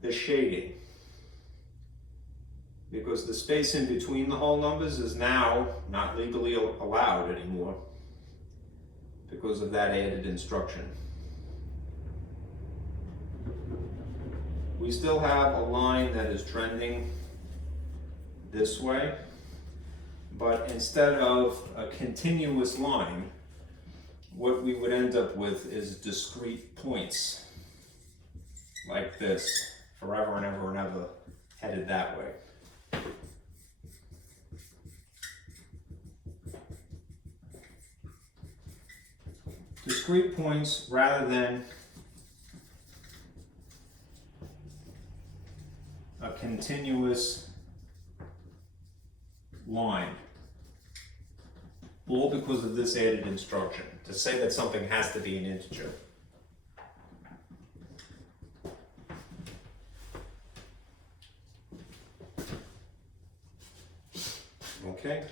the shading, because the space in between the whole numbers is now not legally allowed anymore because of that added instruction. We still have a line that is trending this way, but instead of a continuous line, what we would end up with is discrete points like this, forever and ever and ever, headed that way. Discrete points rather than a continuous line. All because of this added instruction, to say that something has to be an integer. Okay?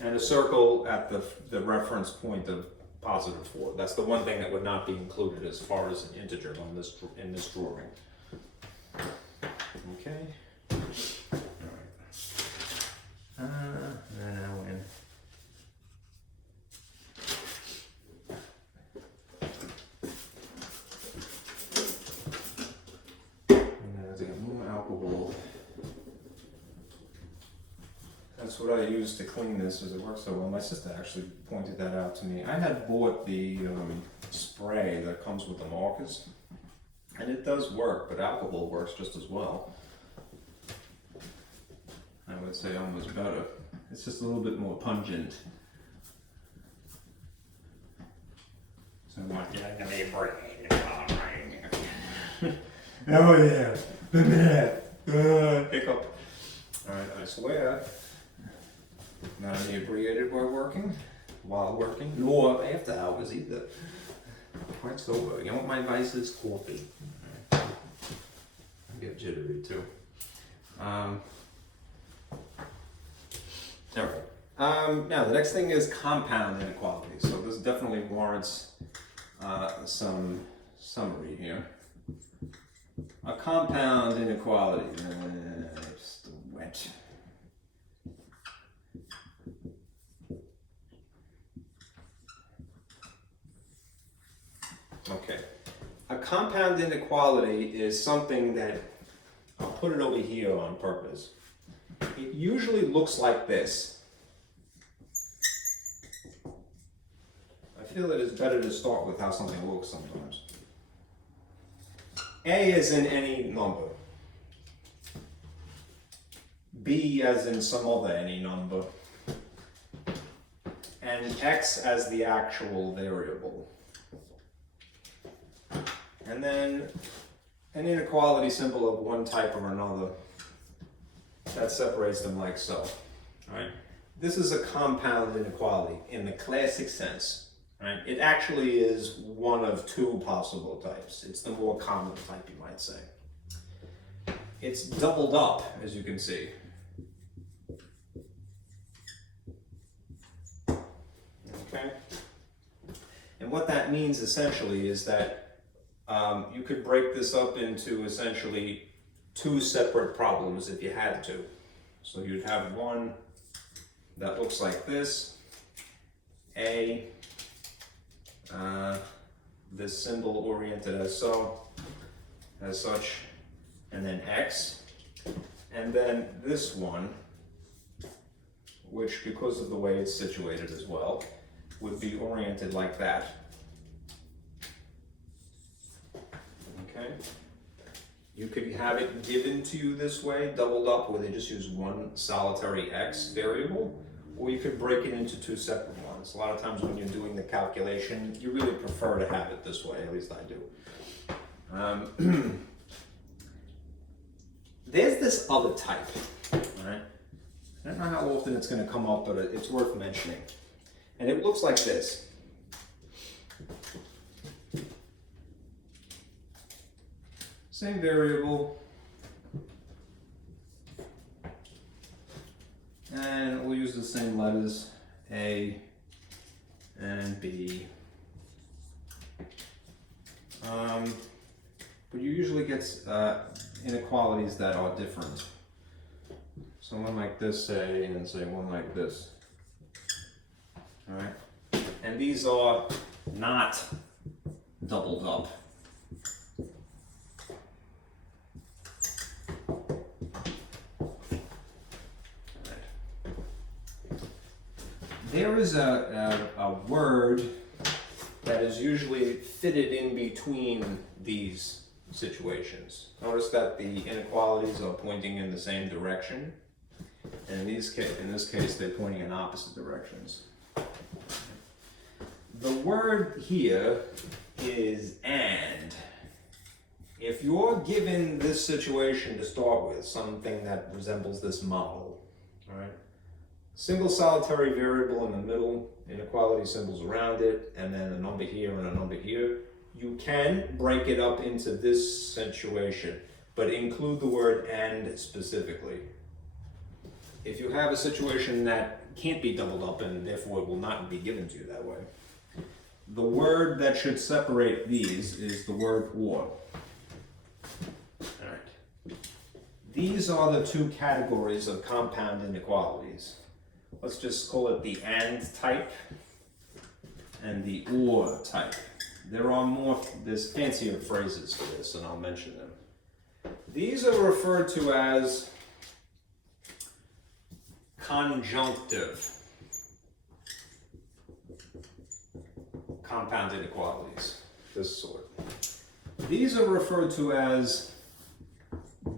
And a circle at the reference point of positive 4. That's the one thing that would not be included as far as an integer in this drawing. Okay? Alright. Now in. Alcohol. That's what I use to clean this, as it works so well. My sister actually pointed that out to me. I had bought the spray that comes with the markers, and it does work, but alcohol works just as well. I would say almost better. It's just a little bit more pungent. So what did I need brain? Oh yeah, the math. Hiccup. Alright, I swear. Not inebriated while working, nor after hours either. Quite sober. You know what my vice is? Coffee. Right. I get jittery too. Alright. Now the next thing is compound inequality. So this definitely warrants some summary here. A compound inequality. Just wet. Okay. A compound inequality is something that, I'll put it over here on purpose. It usually looks like this. I feel that it's better to start with how something looks sometimes. A as in any number. B as in some other any number. And X as the actual variable. And then an inequality symbol of one type or another that separates them like so. Right? This is a compound inequality in the classic sense. Right? It actually is one of two possible types. It's the more common type, you might say. It's doubled up, as you can see. Okay? And what that means essentially is that you could break this up into essentially two separate problems if you had to. So you'd have one that looks like this, A, this symbol oriented as such, and then X, and then this one, which because of the way it's situated as well, would be oriented like that. Okay? You could have it given to you this way, doubled up, where they just use one solitary X variable, or you could break it into two separate ones. A lot of times when you're doing the calculation, you really prefer to have it this way, at least I do. There's this other type, right? I don't know how often it's going to come up, but it's worth mentioning. And it looks like this. Same variable. And we'll use the same letters, A and B. But you usually get inequalities that are different. So one like this, say, and say one like this. All right, and these are not doubled up. There is a word that is usually fitted in between these situations. Notice that the inequalities are pointing in the same direction, and in this case they're pointing in opposite directions. The word here is and. If you're given this situation to start with, something that resembles this model, all right? Single solitary variable in the middle, inequality symbols around it, and then a number here and a number here. You can break it up into this situation, but include the word and specifically. If you have a situation that can't be doubled up and therefore it will not be given to you that way, the word that should separate these is the word or. All right. These are the two categories of compound inequalities. Let's just call it the and type and the or type. There's fancier phrases for this, and I'll mention them. These are referred to as conjunctive compound inequalities, this sort. These are referred to as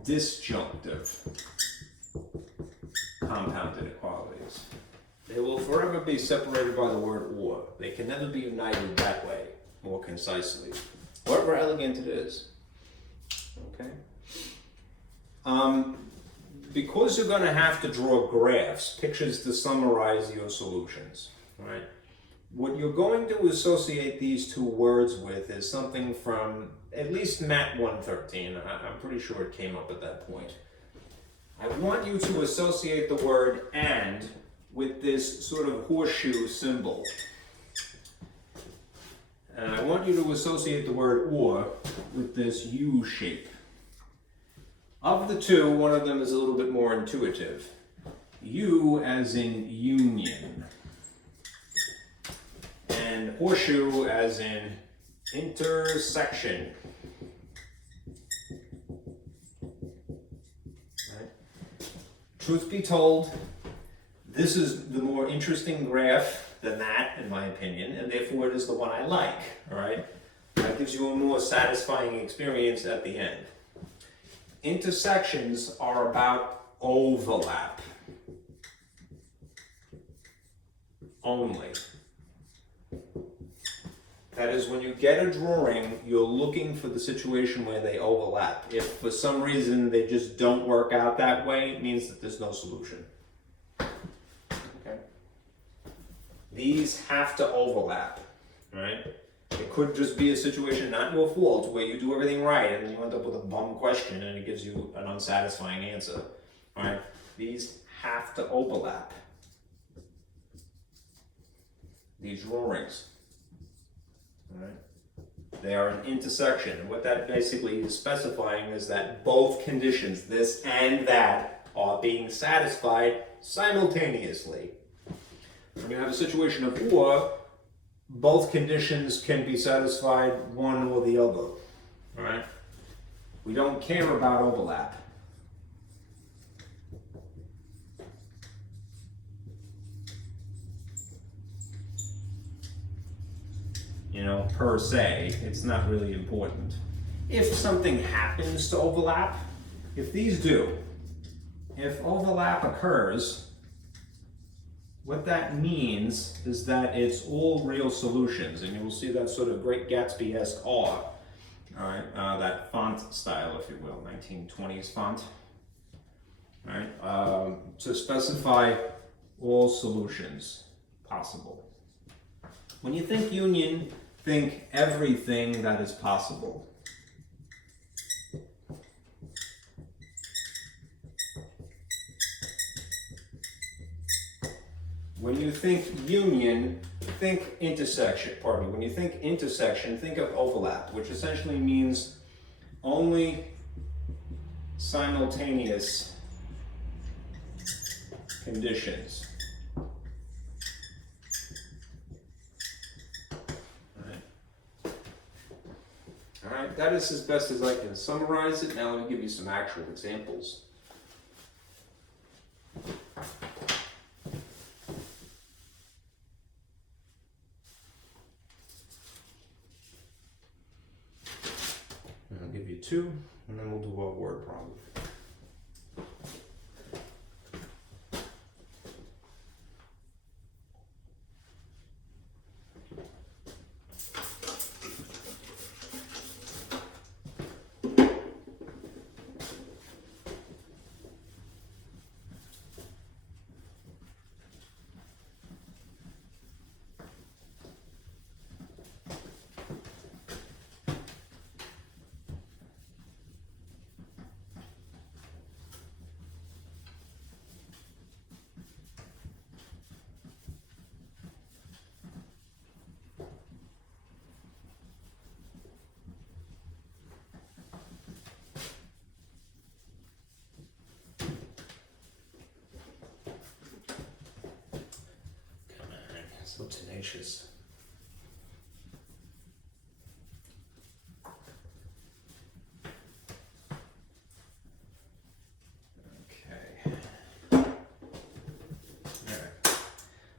disjunctive compound inequalities. They will forever be separated by the word or. They can never be united that way, more concisely, however elegant it is. Okay? Because you're going to have to draw graphs, pictures to summarize your solutions, right? What you're going to associate these two words with is something from at least MAT-114. I'm pretty sure it came up at that point. I want you to associate the word and with this sort of horseshoe symbol. And I want you to associate the word or with this U shape. Of the two, one of them is a little bit more intuitive. U as in union. And horseshoe as in intersection. Right? Truth be told, this is the more interesting graph than that, in my opinion, and therefore it is the one I like, all right? That gives you a more satisfying experience at the end. Intersections are about overlap only. That is, when you get a drawing, you're looking for the situation where they overlap. If for some reason they just don't work out that way, it means that there's no solution. Okay? These have to overlap, right? It could just be a situation, not your fault, where you do everything right and then you end up with a bum question and it gives you an unsatisfying answer, right? These have to overlap. These drawings. All right. They are an intersection, and what that basically is specifying is that both conditions, this and that, are being satisfied simultaneously. When you have a situation of or, both conditions can be satisfied, one or the other. All right? We don't care about overlap. You know, per se, it's not really important. If something happens to overlap, if these do, if overlap occurs, what that means is that it's all real solutions, and you will see that sort of Great Gatsby-esque R, all right, that font style, if you will, 1920s font. right? To specify all solutions possible. When you think union, think everything that is possible. When you think union, think intersection. Pardon me. When you think intersection, think of overlap, which essentially means only simultaneous conditions. All right, that is as best as I can summarize it. Now let me give you some actual examples. I'll give you two, and then we'll do our word problem. So tenacious. Okay. All right.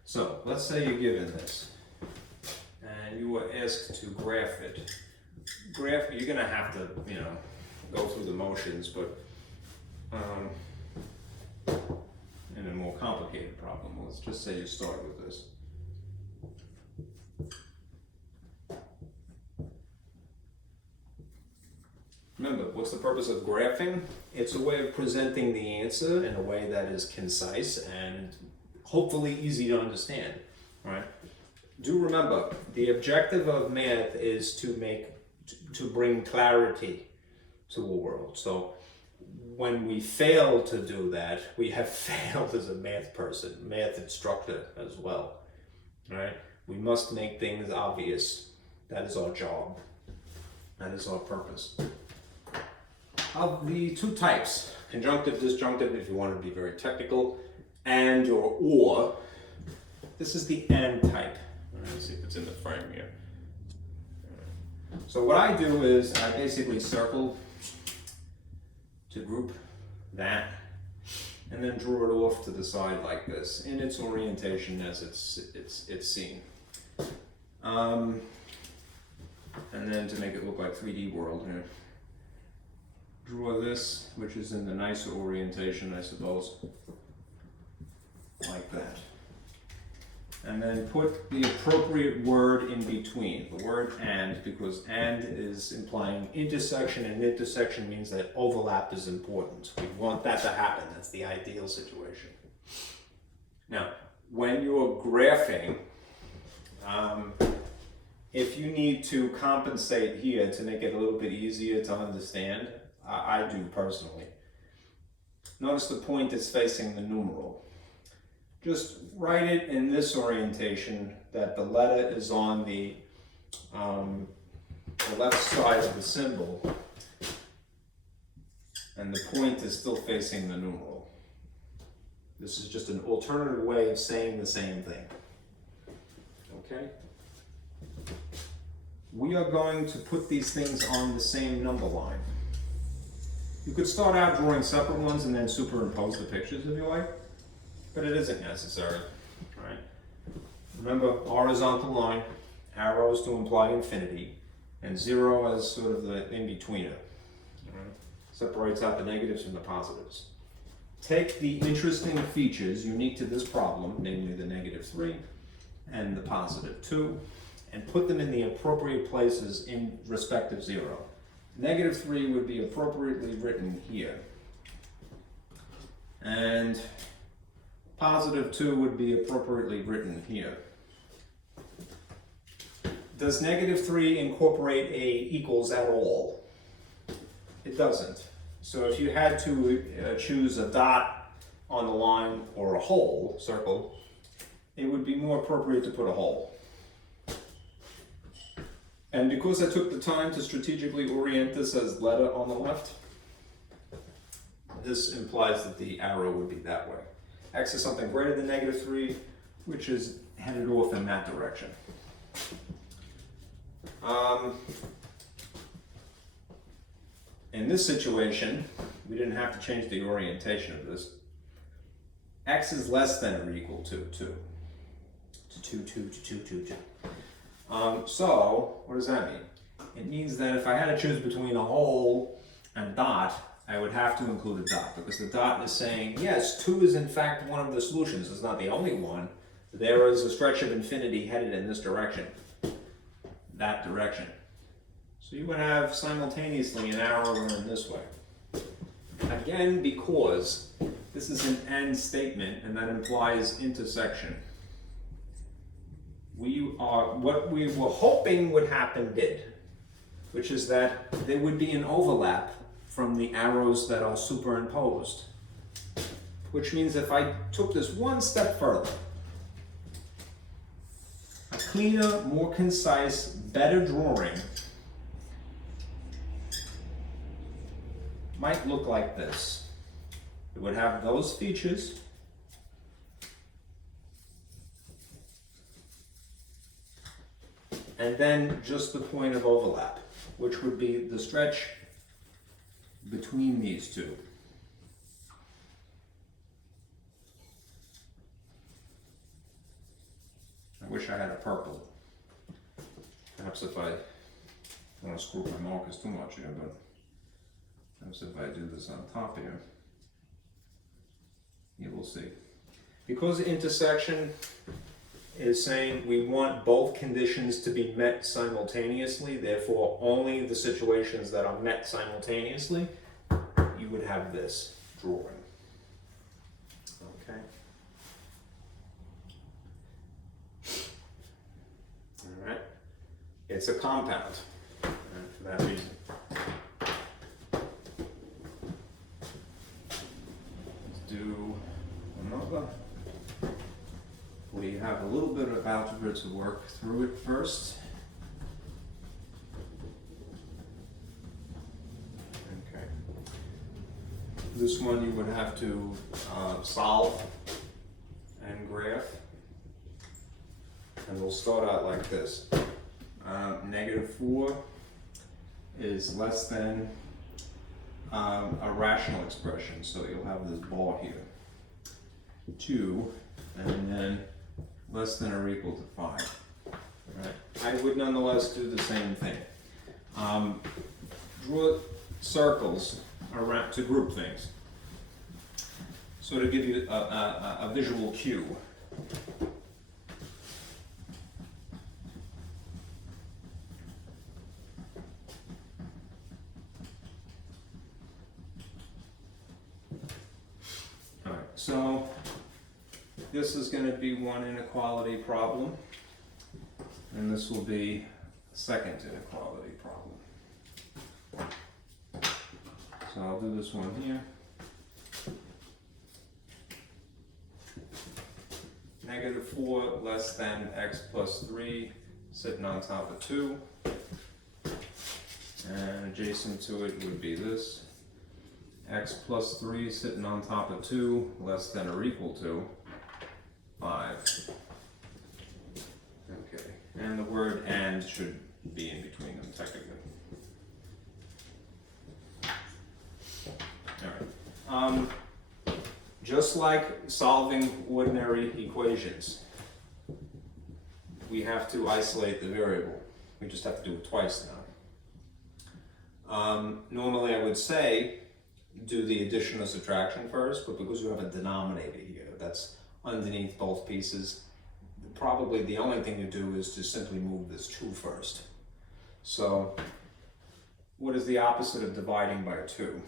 So let's say you're given this, and you were asked to graph it. You're gonna have to, go through the motions, but in a more complicated problem, let's just say you start with this. Remember, what's the purpose of graphing? It's a way of presenting the answer in a way that is concise and hopefully easy to understand, right? Do remember, the objective of math is to bring clarity to a world. So when we fail to do that, we have failed as a math person, math instructor as well, right? We must make things obvious. That is our job. That is our purpose. Of the two types, conjunctive, disjunctive, if you want to be very technical, and or, this is the and type. Let's see if it's in the frame here. So what I do is I basically circle to group that, and then draw it off to the side like this in its orientation as it's seen. And then to make it look like 3D world here. Draw this, which is in the nicer orientation, I suppose, like that. And then put the appropriate word in between, the word and, because and is implying intersection, and intersection means that overlap is important. We want that to happen. That's the ideal situation. Now, when you're graphing, if you need to compensate here to make it a little bit easier to understand, I do personally. Notice the point is facing the numeral. Just write it in this orientation that the letter is on the left side of the symbol and the point is still facing the numeral. This is just an alternative way of saying the same thing. Okay? We are going to put these things on the same number line. You could start out drawing separate ones and then superimpose the pictures if you like, but it isn't necessary, right? Remember, horizontal line, arrows to imply infinity, and 0 as sort of the in-betweener. Right? Separates out the negatives from the positives. Take the interesting features unique to this problem, namely the -3 and the +2, and put them in the appropriate places in respect of 0. -3 would be appropriately written here. And positive 2 would be appropriately written here. Does negative 3 incorporate a equals at all? It doesn't. So if you had to choose a dot on the line or a whole circle, it would be more appropriate to put a hole. And because I took the time to strategically orient this as letter on the left, this implies that the arrow would be that way. X is something greater than negative 3, which is headed off in that direction. In this situation, we didn't have to change the orientation of this. X is less than or equal to 2. So, what does that mean? It means that if I had to choose between a hole and a dot, I would have to include a dot, because the dot is saying, yes, 2 is in fact one of the solutions. It's not the only one. There is a stretch of infinity headed in this direction, that direction. So you would have simultaneously an arrow going this way. Again, because this is an and statement, and that implies intersection. What we were hoping would happen did, which is that there would be an overlap from the arrows that are superimposed. Which means if I took this one step further, a cleaner, more concise, better drawing might look like this. It would have those features, and then just the point of overlap, which would be the stretch between these two. I wish I had a purple. Perhaps if I don't want to screw up my markers too much here, but perhaps if I do this on top here, you will see. Because the intersection is saying we want both conditions to be met simultaneously, therefore only the situations that are met simultaneously, you would have this drawing. Okay. All right. It's a compound, for that reason. Let's do another. We have a little bit of algebra to work through it first. Okay. This one you would have to solve and graph. And we'll start out like this. Negative 4 is less than a rational expression, so you'll have this bar here. 2, and then less than or equal to 5. Right. I would nonetheless do the same thing. Draw circles around to group things. So to give you a visual cue. All right, so this is going to be one inequality problem, and this will be a second inequality problem. So I'll do this one here. Negative 4 less than x plus 3 sitting on top of 2. And adjacent to it would be this. X plus 3 sitting on top of 2 less than or equal to 5. Okay, and the word and should be in between them technically. All right. Just like solving ordinary equations, we have to isolate the variable. We just have to do it twice now. Normally I would say do the addition or subtraction first, but because you have a denominator here that's underneath both pieces, probably the only thing to do is to simply move this 2 first. So what is the opposite of dividing by 2?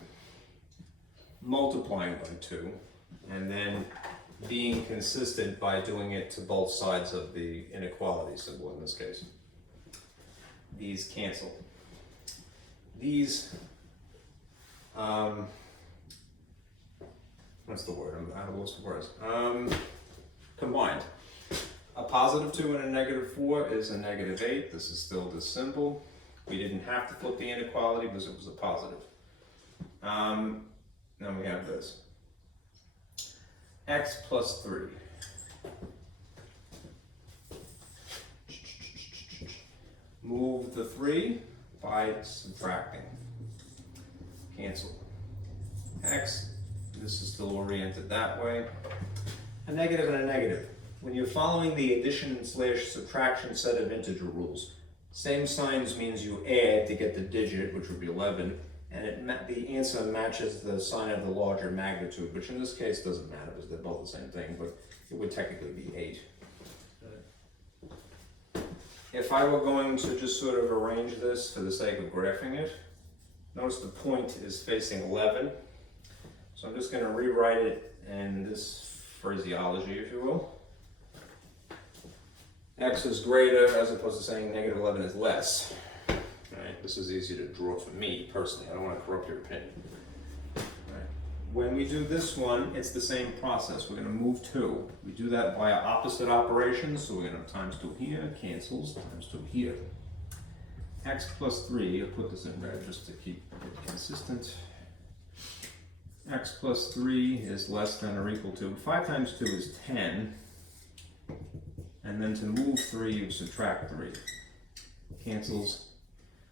Multiplying by 2. and then being consistent by doing it to both sides of the inequality symbol in this case. These cancel. These, what's the word? I'm out of those words. Combined. A positive 2 and a negative 4 is a negative 8. This is still this symbol. We didn't have to flip the inequality because it was a positive. Now we have this. X plus 3. Move the 3 by subtracting. Cancel. X, this is still oriented that way. A negative and a negative. When you're following the addition / subtraction set of integer rules, same signs means you add to get the digit, which would be 11, and the answer matches the sign of the larger magnitude, which in this case doesn't matter because they're both the same thing, but it would technically be 8. If I were going to just sort of arrange this for the sake of graphing it, notice the point is facing 11. So I'm just going to rewrite it in this phraseology, if you will. X is greater as opposed to saying negative 11 is less. Right? This is easy to draw for me personally. I don't want to corrupt your opinion. Right? When we do this one, it's the same process. We're going to move 2. We do that via opposite operations. So we're going to have times 2 here, cancels, times 2 here. X plus 3, I'll put this in red just to keep it consistent. X plus 3 is less than or equal to, 5 times 2 is 10. And then to move 3, you subtract 3. Cancels.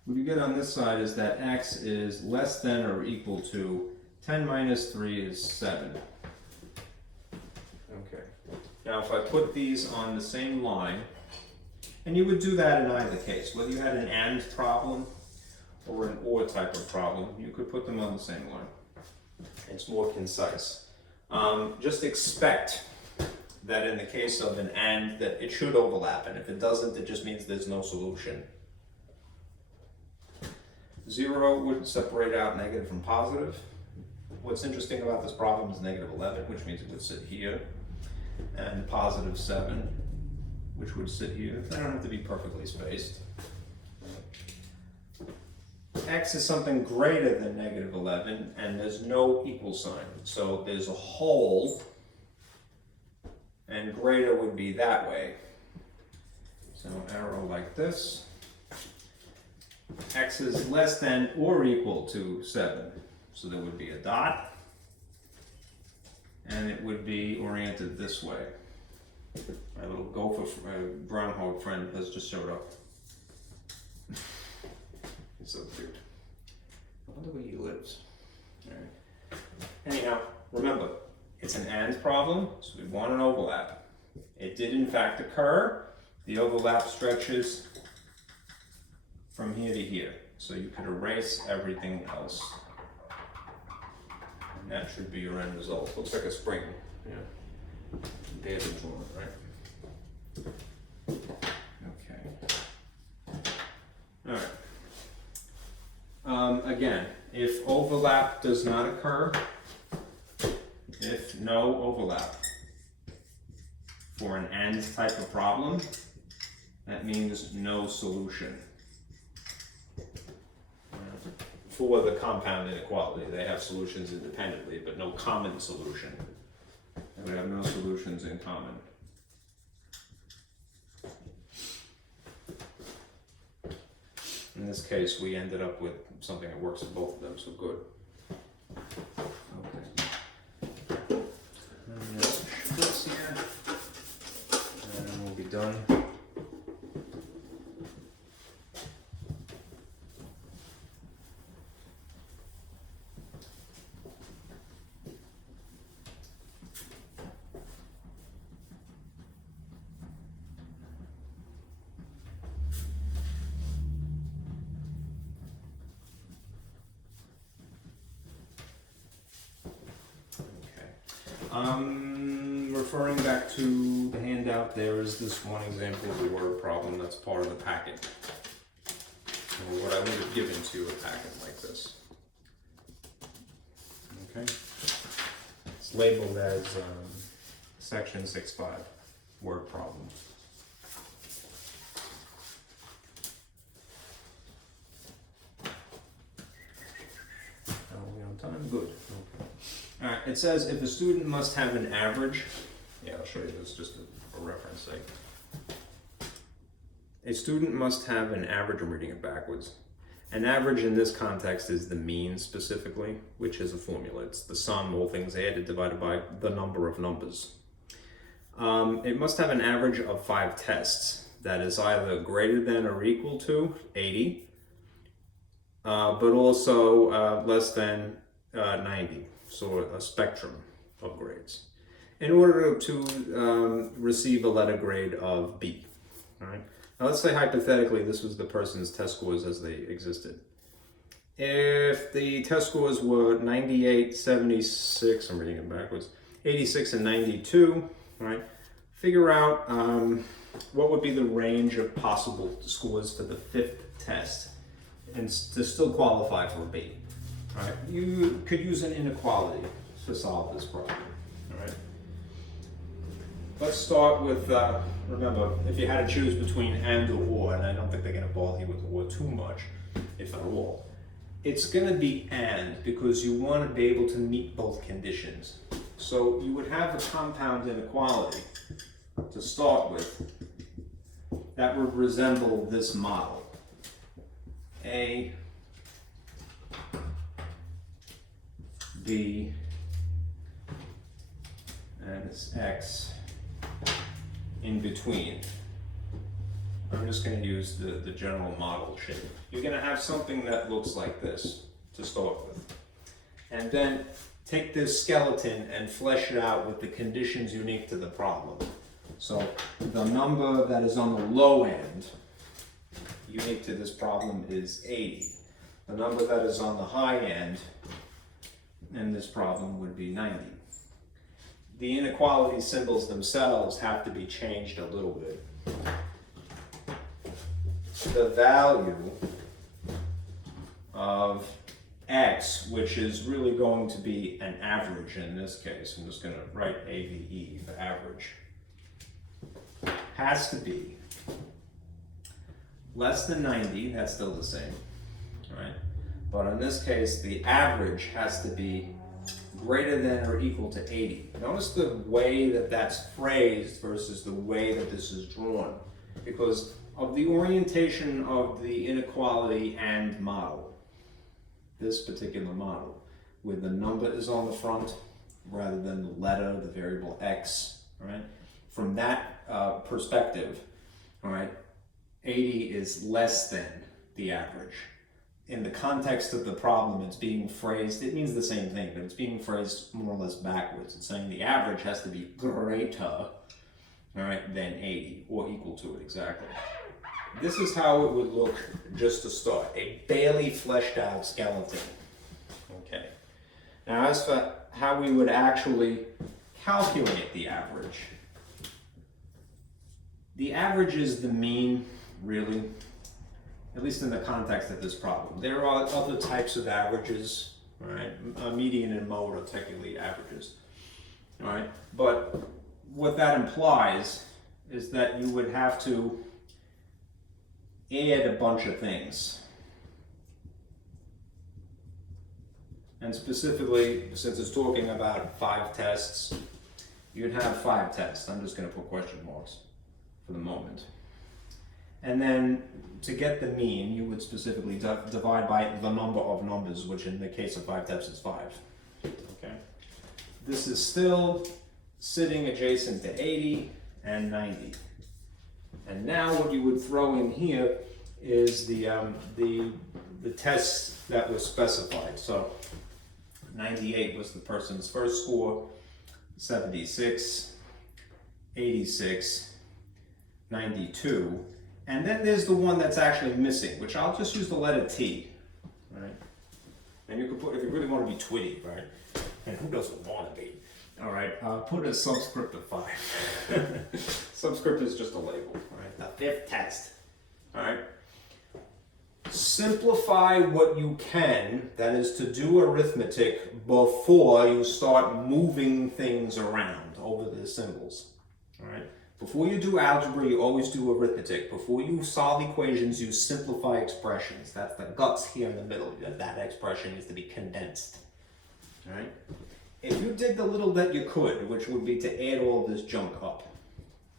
What you get on this side is that x is less than or equal to 10 minus 3 is 7. Okay. Now if I put these on the same line, and you would do that in either case, whether you had an AND problem or an OR type of problem, you could put them on the same line. It's more concise. Just expect that in the case of an AND that it should overlap, and if it doesn't, it just means there's no solution. 0 would separate out negative from positive. What's interesting about this problem is negative 11, which means it would sit here, and positive 7, which would sit here. They don't have to be perfectly spaced. X is something greater than negative 11, and there's no equal sign. So there's a hole, and greater would be that way. So arrow like this. X is less than or equal to 7. So there would be a dot, and it would be oriented this way. My little gopher groundhog friend has just showed up. He's so cute. I wonder where he lives. All right. Anyhow, remember, it's an AND problem, so we want an overlap. It did in fact occur. The overlap stretches from here to here. So you could erase everything else. And that should be your end result. Looks like a spring. Yeah. David drawn it, right? Okay. All right. Again, if overlap does not occur, if no overlap for an AND type of problem, that means no solution. For the compound inequality, they have solutions independently, but no common solution. And we have no solutions in common. In this case, we ended up with something that works for both of them, so good. Okay. This here, and we'll be done. Referring back to the handout, there is this one example of a word problem that's part of the packet. Or what I would have given to you a packet like this. Okay? It's labeled as section 6.5, word problem. Are we on time? Good. Okay. All right, it says if a student must have an average, yeah, I'll show you this just for reference sake. A student must have an average, I'm reading it backwards. An average in this context is the mean specifically, which is a formula. It's the sum of all things added divided by the number of numbers. It must have an average of 5 tests that is either greater than or equal to 80, but also less than 90, so a spectrum of grades, in order to receive a letter grade of B. All right? Now let's say hypothetically this was the person's test scores as they existed. If the test scores were 98, 76, I'm reading it backwards, 86 and 92, right? Figure out what would be the range of possible scores for the 5th test and to still qualify for a B. All right? You could use an inequality to solve this problem. All right? Let's start with, remember, if you had to choose between and or, and I don't think they're going to bother you with or too much, if at all, it's going to be and, because you want to be able to meet both conditions. So you would have a compound inequality to start with that would resemble this model. A, B, and it's X in between. I'm just going to use the general model shape. You're going to have something that looks like this to start with. And then take this skeleton and flesh it out with the conditions unique to the problem. So the number that is on the low end, unique to this problem, is 80. The number that is on the high end in this problem would be 90. The inequality symbols themselves have to be changed a little bit. The value of X, which is really going to be an average in this case, I'm just going to write AVE for average, has to be less than 90, that's still the same, right? But in this case, the average has to be greater than or equal to 80. Notice the way that that's phrased versus the way that this is drawn, because of the orientation of the inequality and model, this particular model, where the number is on the front rather than the letter, the variable X, right? From that perspective, all right, 80 is less than the average. In the context of the problem, it's being phrased, it means the same thing, but it's being phrased more or less backwards. It's saying the average has to be greater, all right, than 80, or equal to it exactly. This is how it would look just to start, a barely fleshed out skeleton. Okay. Now as for how we would actually calculate the average is the mean, really, at least in the context of this problem. There are other types of averages, all right? Median and mode are technically averages, all right? But what that implies is that you would have to add a bunch of things. And specifically, since it's talking about 5 tests, you'd have 5 tests. I'm just going to put question marks for the moment. And then to get the mean, you would specifically divide by the number of numbers, which in the case of 5 tests is 5. Okay. This is still sitting adjacent to 80 and 90. And now what you would throw in here is the tests that were specified. So 98 was the person's first score, 76, 86, 92, and then there's the one that's actually missing, which I'll just use the letter T, right? And you could put, if you really want to be twitty, right? And who doesn't want to be? All right, put a subscript of 5. Subscript is just a label, all right? The 5th test, all right? simplify what you can, that is to do arithmetic before you start moving things around over the symbols. All right? Before you do algebra, you always do arithmetic. Before you solve equations, you simplify expressions. That's the guts here in the middle. That expression needs to be condensed. All right? If you did the little that you could, which would be to add all this junk up,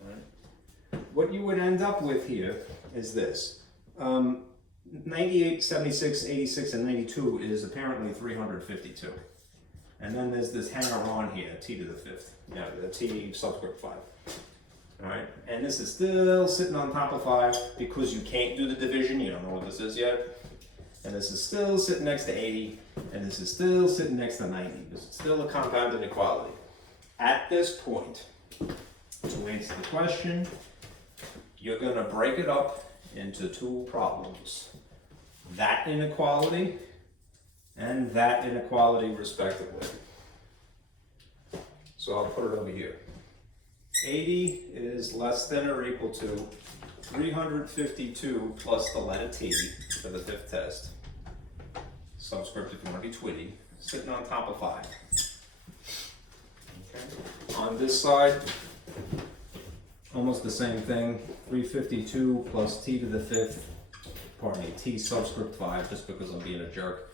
all right, what you would end up with here is this. 98, 76, 86, and 92 is apparently 352. And then there's this hanger on here, t to the fifth. Yeah, the t subscript 5. All right, and this is still sitting on top of 5 because you can't do the division. You don't know what this is yet. And this is still sitting next to 80, and this is still sitting next to 90. This is still a compound inequality. At this point, to answer the question, you're going to break it up into 2 problems. That inequality and that inequality respectively. So I'll put it over here. 80 is less than or equal to 352 plus the letter t for the 5th test. Subscript if you want to be twitty, sitting on top of 5. Okay. On this side, almost the same thing. 352 plus t to the 5th, pardon me, t subscript 5, just because I'm being a jerk.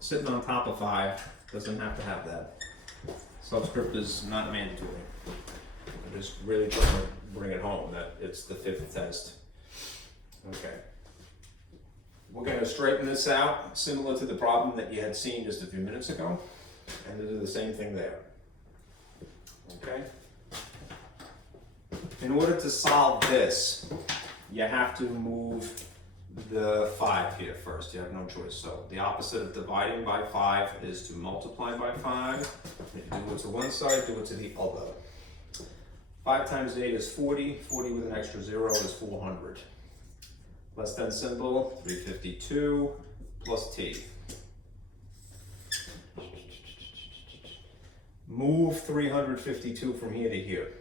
Sitting on top of 5, doesn't have to have that. Subscript is not mandatory. I'm just really trying to bring it home that it's the 5th test. Okay. We're going to straighten this out, similar to the problem that you had seen just a few minutes ago, and to do the same thing there. Okay? In order to solve this, you have to move the 5 here first. You have no choice. So the opposite of dividing by 5 is to multiply by 5. If you do it to one side, do it to the other. 5 times 8 is 40. 40 with an extra 0 is 400. Less than symbol, 352 plus t. Move 352 from here to here.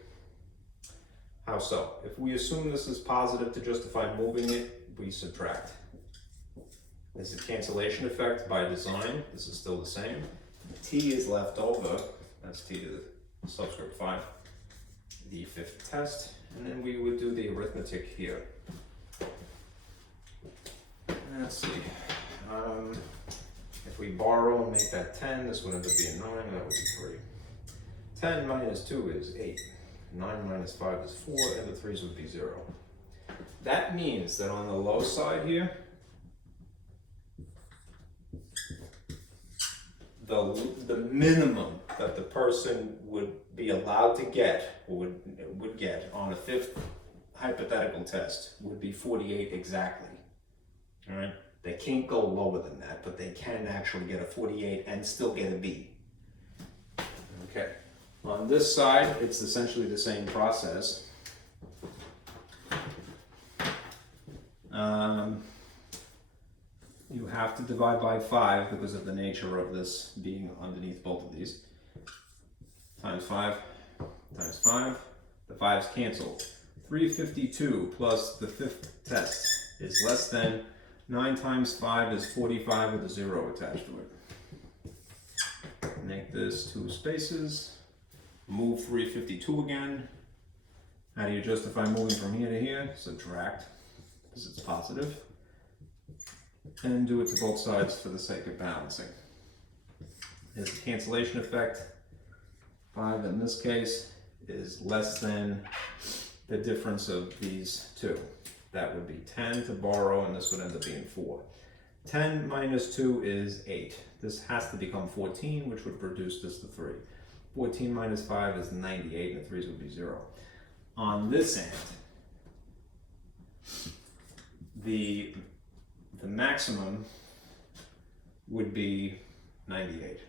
How so? If we assume this is positive to justify moving it, we subtract. There's a cancellation effect by design. This is still the same. T is left over. That's t to the subscript 5. The 5th test. And then we would do the arithmetic here. Let's see. If we borrow and make that 10, this would end up being 9. That would be 3. 10 minus 2 is 8. 9 minus 5 is 4, and the 3's would be 0. That means that on the low side here, the minimum that the person would be allowed to get, or would get on a 5th hypothetical test would be 48 exactly. All right? They can't go lower than that, but they can actually get a 48 and still get a B. Okay. On this side, it's essentially the same process. You have to divide by 5 because of the nature of this being underneath both of these. Times 5, times 5. The 5's cancel. 352 plus the 5th test is less than 9 times 5 is 45 with a 0 attached to it. Make this 2 spaces. Move 352 again. How do you justify moving from here to here? Subtract, because it's positive. And do it to both sides for the sake of balancing. There's a cancellation effect. 5 in this case is less than the difference of these 2. That would be 10 to borrow, and this would end up being 4. 10 minus 2 is 8. This has to become 14, which would produce this to 3. 14 minus 5 is 98, and the 3's would be 0. On this end, the maximum would be 98.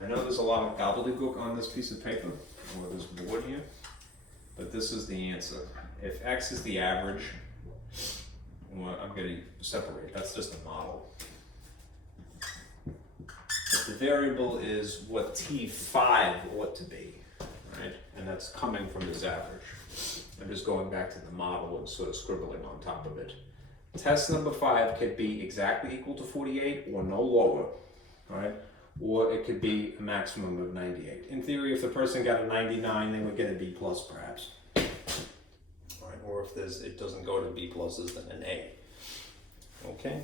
I know there's a lot of gobbledygook on this piece of paper, or this board here, but this is the answer. If x is the average, well, I'm going to separate, that's just a model. But the variable is what T5 ought to be, right? And that's coming from this average. I'm just going back to the model and sort of scribbling on top of it. Test number 5 could be exactly equal to 48 or no lower, right? Or it could be a maximum of 98. In theory, if the person got a 99, they would get a B plus perhaps. All right, or if it doesn't go to B pluses, then an A. Okay,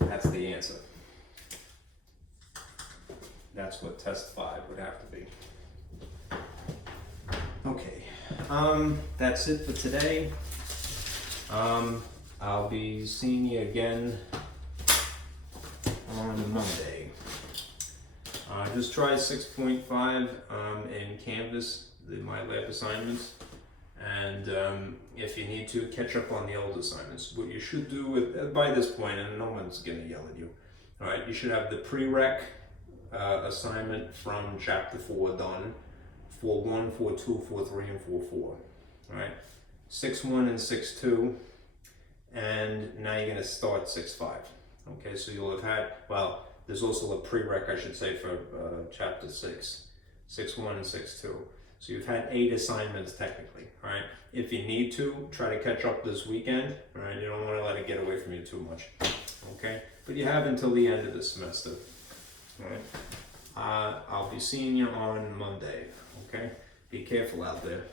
that's the answer. That's what test 5 would have to be. Okay, that's it for today. I'll be seeing you again on Monday. Just try 6.5 in Canvas, the MyLab assignments, and if you need to, catch up on the old assignments. What you should do by this point, and no one's going to yell at you, all right, you should have the prereq assignment from Chapter 4 done, 4.1, 4.2, 4.3, and 4.4, all right, 6.1 and 6.2, and now you're going to start 6.5. Okay, so you'll have had, well, there's also a prereq, I should say, for Chapter 6, 6.1 and 6.2. So you've had 8 assignments technically, all right? If you need to, try to catch up this weekend, all right? You don't want to let it get away from you too much, okay? But you have until the end of the semester, all right? I'll be seeing you on Monday, okay? Be careful out there.